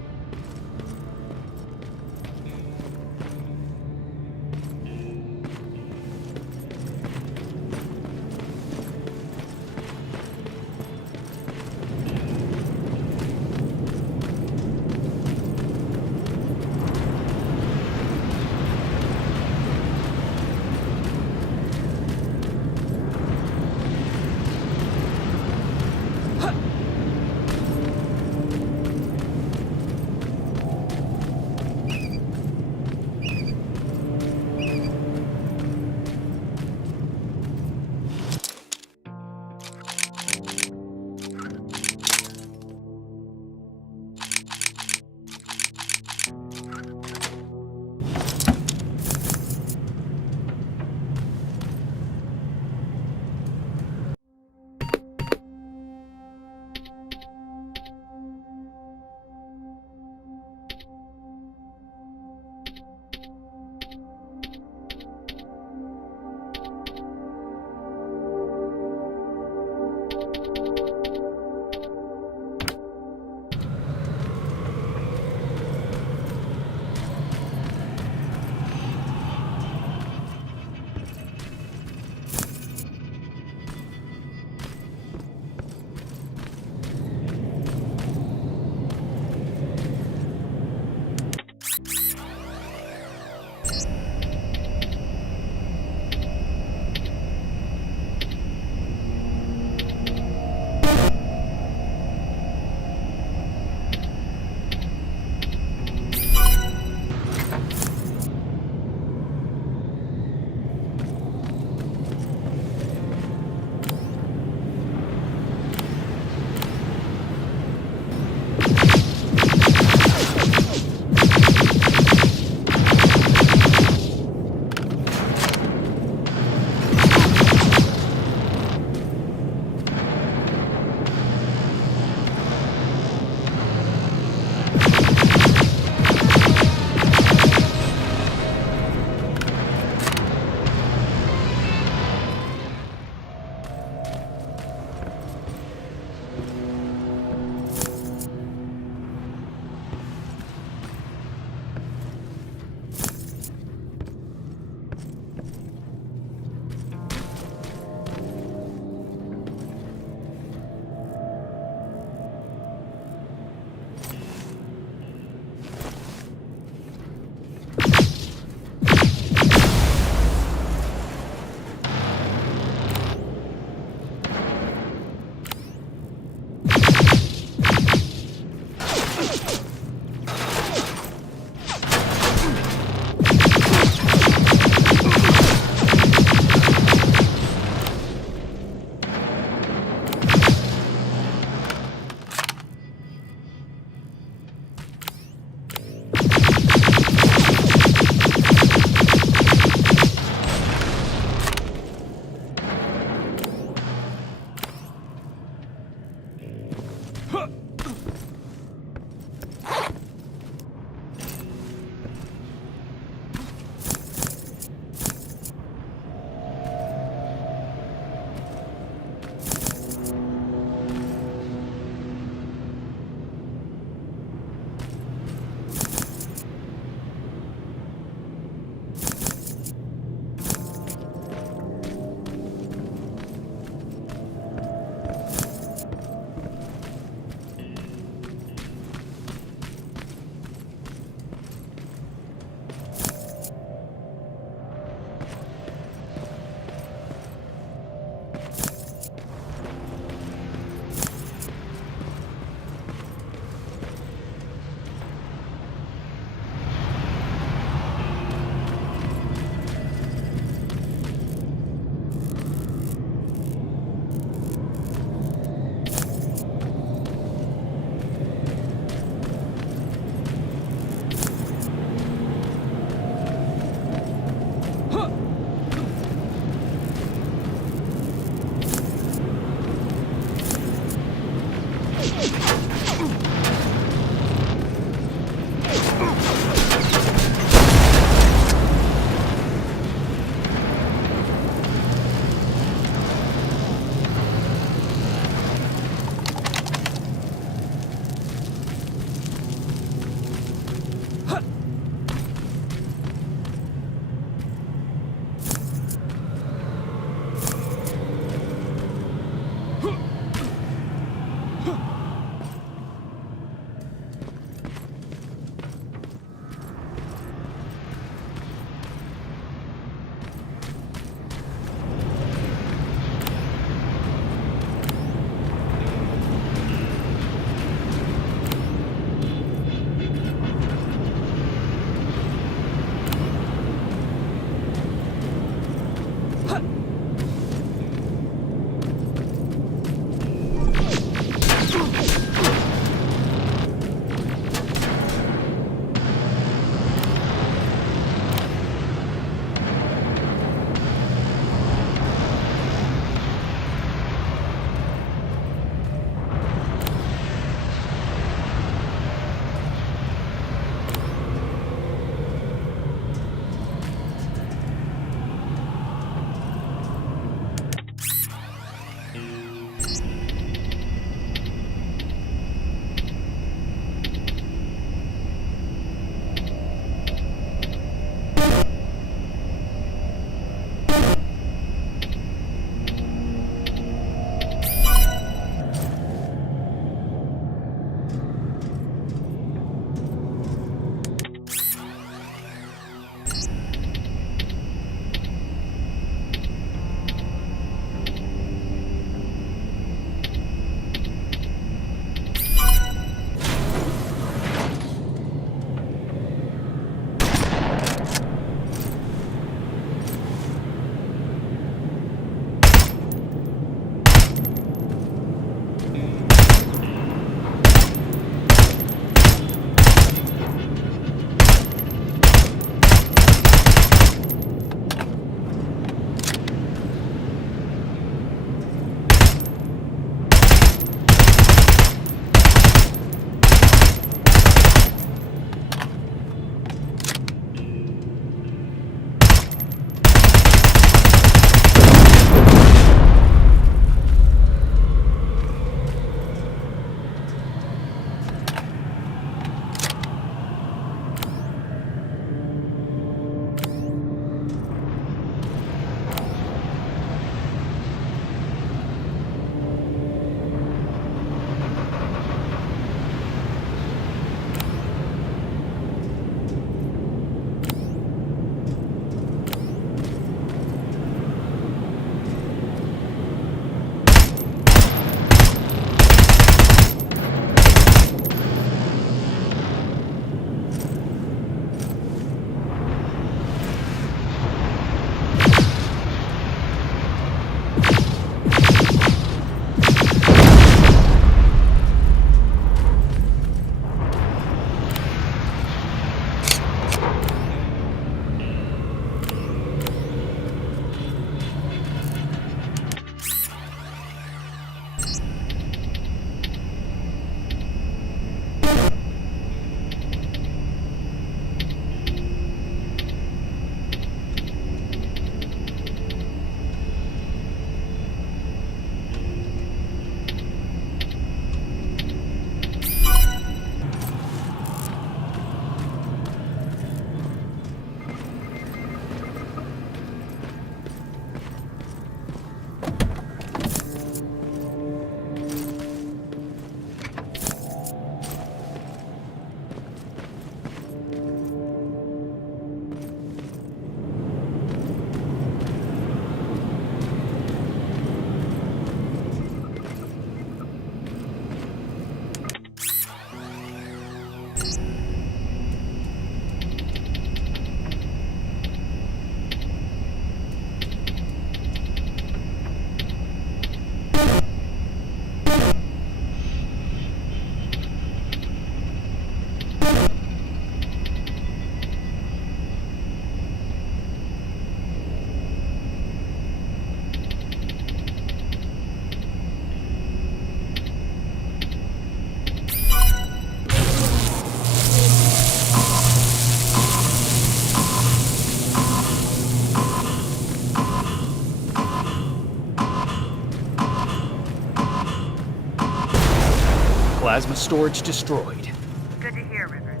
Plasma storage destroyed. Good to hear, Rivers.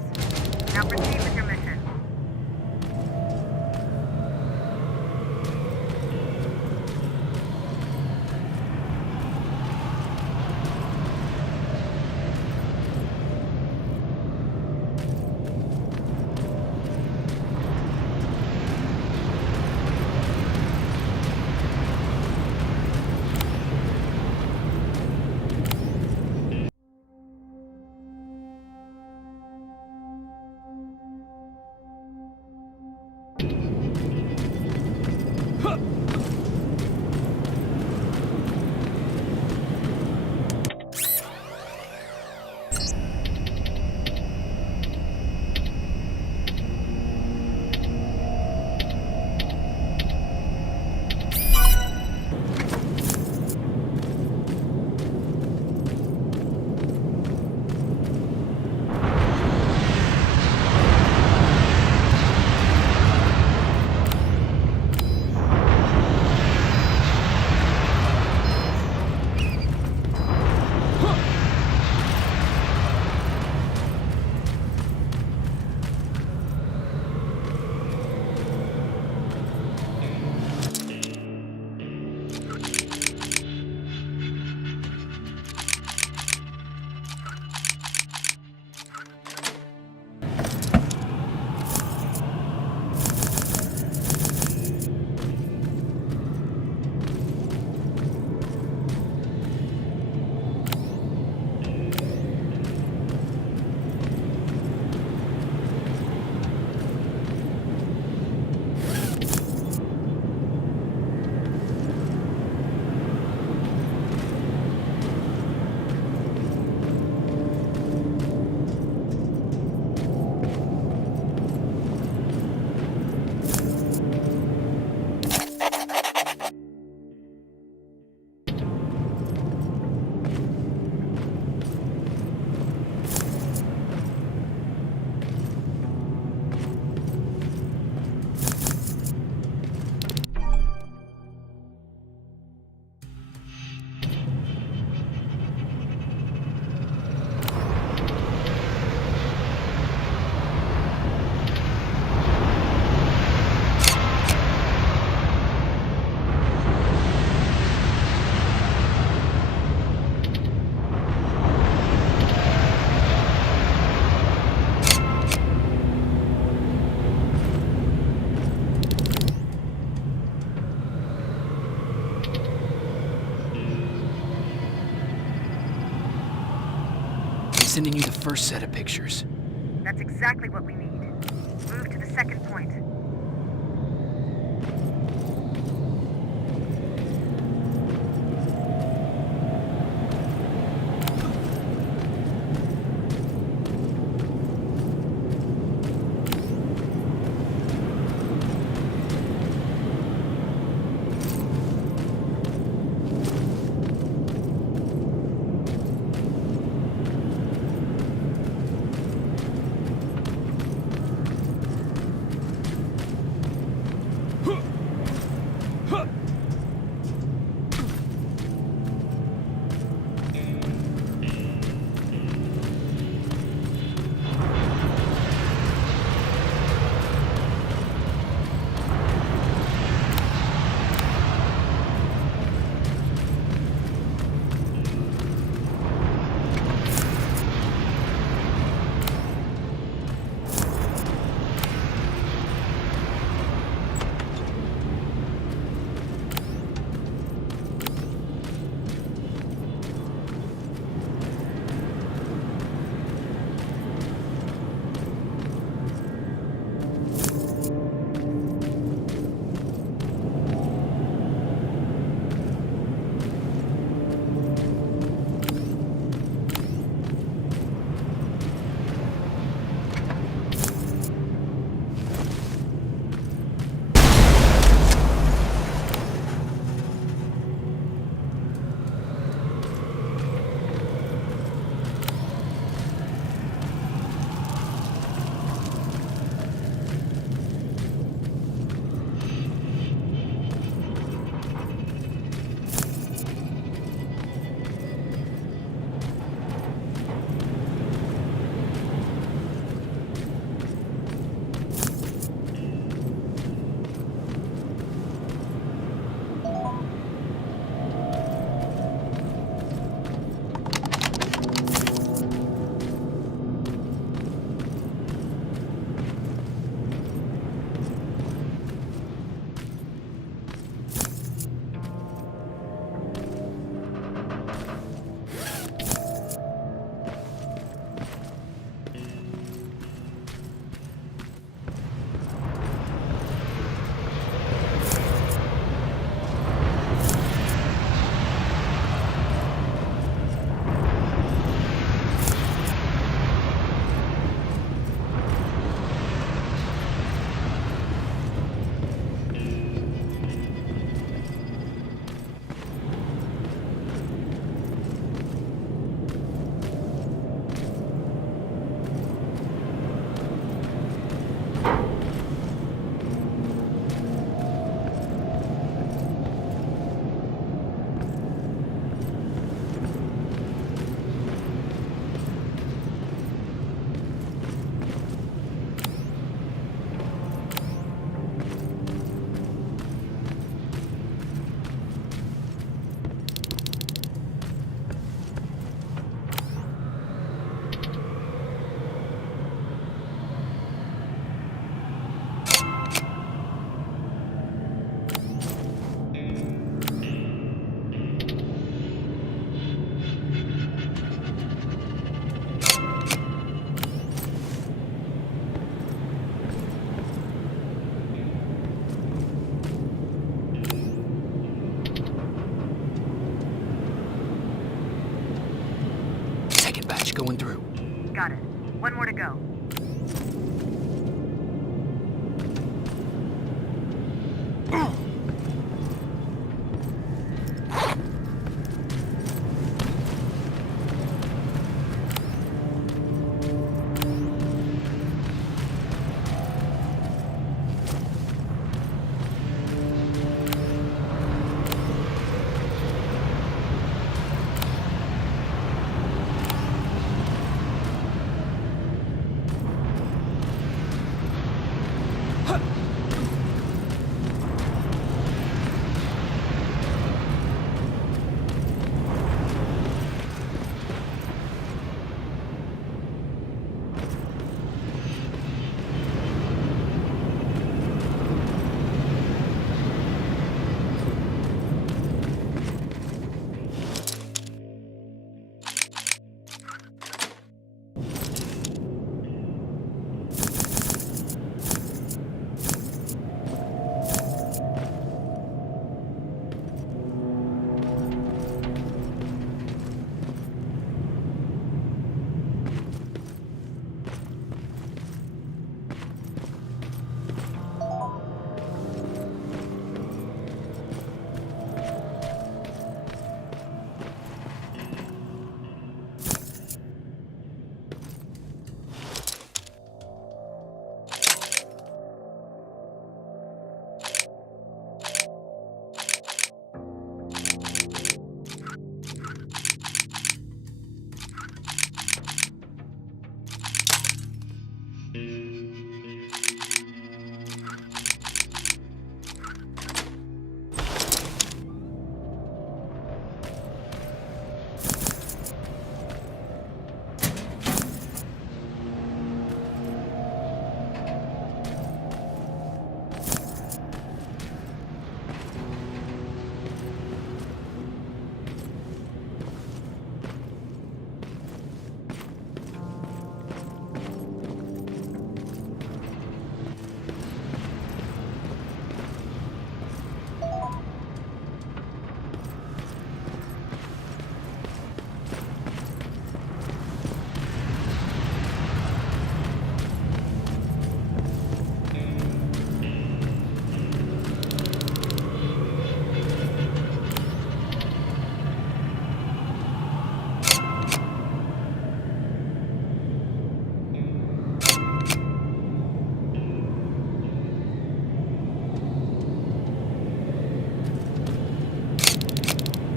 Now proceed with your mission. Sending you the first set of pictures. That's exactly what we need. Move to the second point. Patch going through. Got it. One more to go.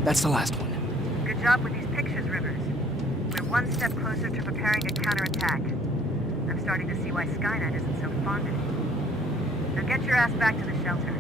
That's the last one. Good job with these pictures, Rivers. We're one step closer to preparing a counterattack. I'm starting to see why Skynet isn't so fond of you. Now get your ass back to the shelter.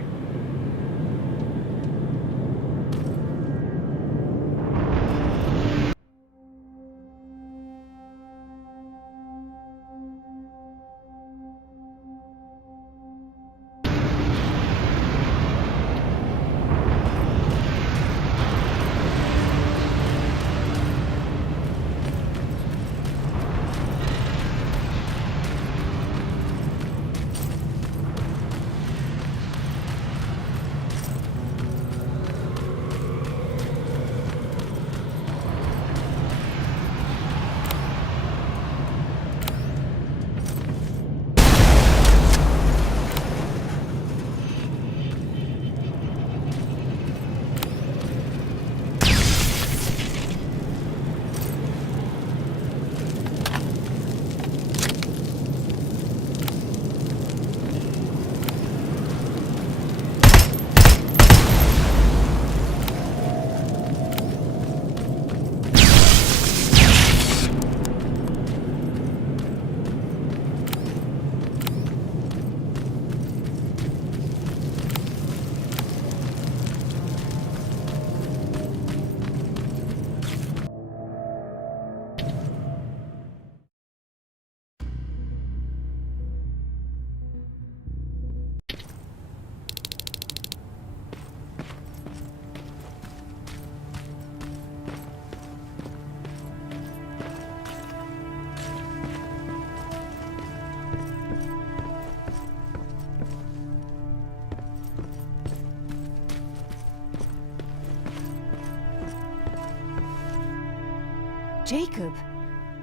Jacob,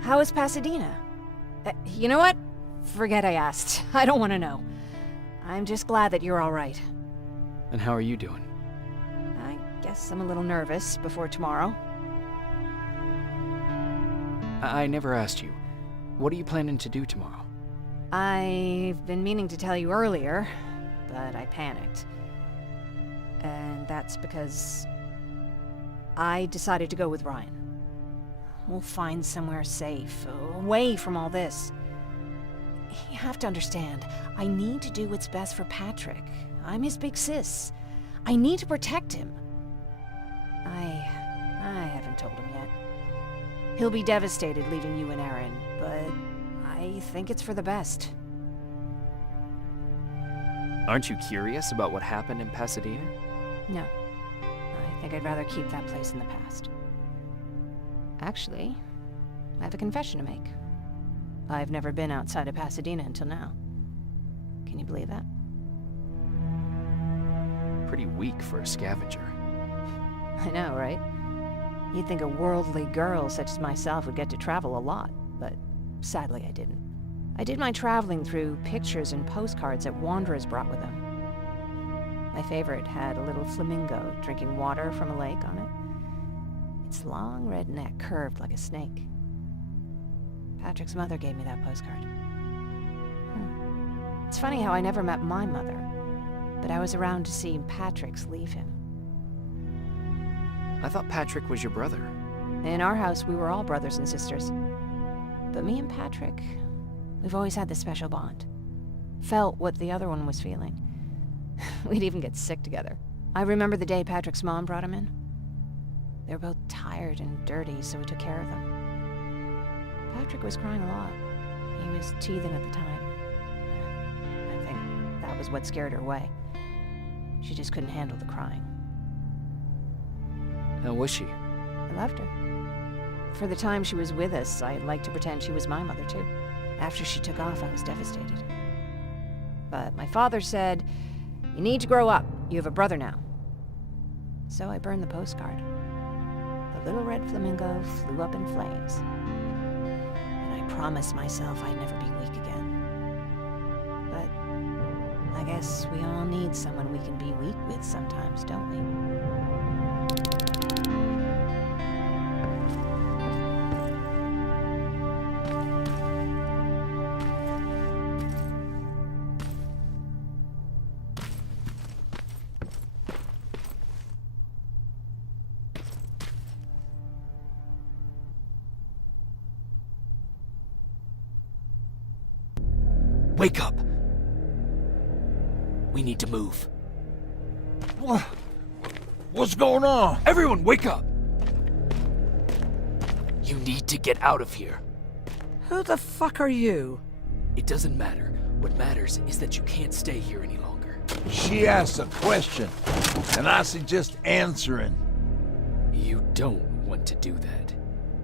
How is Pasadena? You know what? Forget I asked. I don't want to know. I'm just glad that you're all right. And how are you doing? I guess I'm a little nervous before tomorrow. I never asked you. What are you planning to do tomorrow? I've been meaning to tell you earlier, but I panicked. And that's because I decided to go with Ryan. We'll find somewhere safe, away from all this. You have to understand, I need to do what's best for Patrick. I'm his big sis. I need to protect him. I haven't told him yet. He'll be devastated leaving you and Aaron, but I think it's for the best. Aren't you curious about what happened in Pasadena? No. I think I'd rather keep that place in the past. Actually, I have a confession to make. I've never been outside of Pasadena until now. Can you believe that? Pretty weak for a scavenger. I know, right? You'd think a worldly girl such as myself would get to travel a lot, but sadly I didn't. I did my traveling through pictures and postcards that wanderers brought with them. My favorite had a little flamingo drinking water from a lake on it. Its long red neck curved like a snake. Patrick's mother gave me that postcard. It's funny how I never met my mother, but I was around to see Patrick's leave him. I thought Patrick was your brother. In our house, we were all brothers and sisters. But me and Patrick, we've always had this special bond. Felt what the other one was feeling. We'd even get sick together. I remember the day Patrick's mom brought him in. They were both tired and dirty, so we took care of them. Patrick was crying a lot. He was teething at the time. I think that was what scared her away. She just couldn't handle the crying. How was she? I loved her. For the time she was with us, I liked to pretend she was my mother, too. After she took off, I was devastated. But my father said, "You need to grow up. You have a brother now." So I burned the postcard. The little red flamingo flew up in flames. And I promised myself I'd never be weak again. But I guess we all need someone we can be weak with sometimes, don't we? Wake up! We need to move. What's going on? Everyone, wake up! You need to get out of here. Who the fuck are you? It doesn't matter. What matters is that you can't stay here any longer. She asked a question, and I suggest answering. You don't want to do that.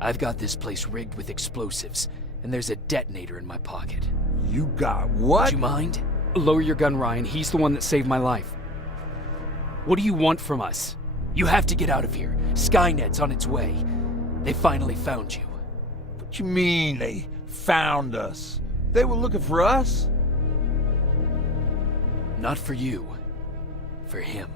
I've got this place rigged with explosives, and there's a detonator in my pocket. You got what? Would you mind? Lower your gun, Ryan. He's the one that saved my life. What do you want from us? You have to get out of here. Skynet's on its way. They finally found you. What you mean they found us? They were looking for us? Not for you. For him.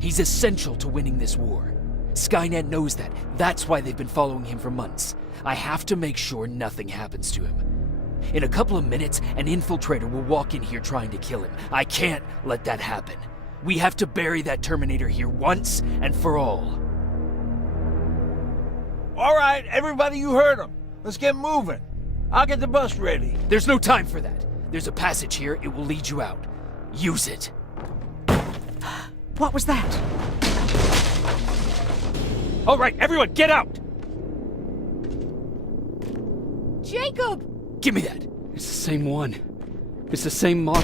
He's essential to winning this war. Skynet knows that. That's why they've been following him for months. I have to make sure nothing happens to him. In a couple of minutes, an infiltrator will walk in here trying to kill him. I can't let that happen. We have to bury that Terminator here once and for all. All right, everybody, you heard him. Let's get moving. I'll get the bus ready. There's no time for that. There's a passage here. It will lead you out. Use it. What was that? All right, everyone, get out! Jacob! Give me that. It's the same one. It's the same model.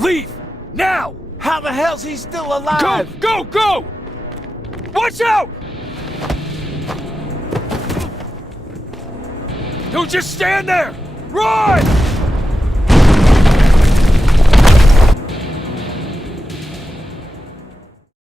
Leave! Now! How the hell's he still alive? Go! Go! Watch out! Don't just stand there! Run!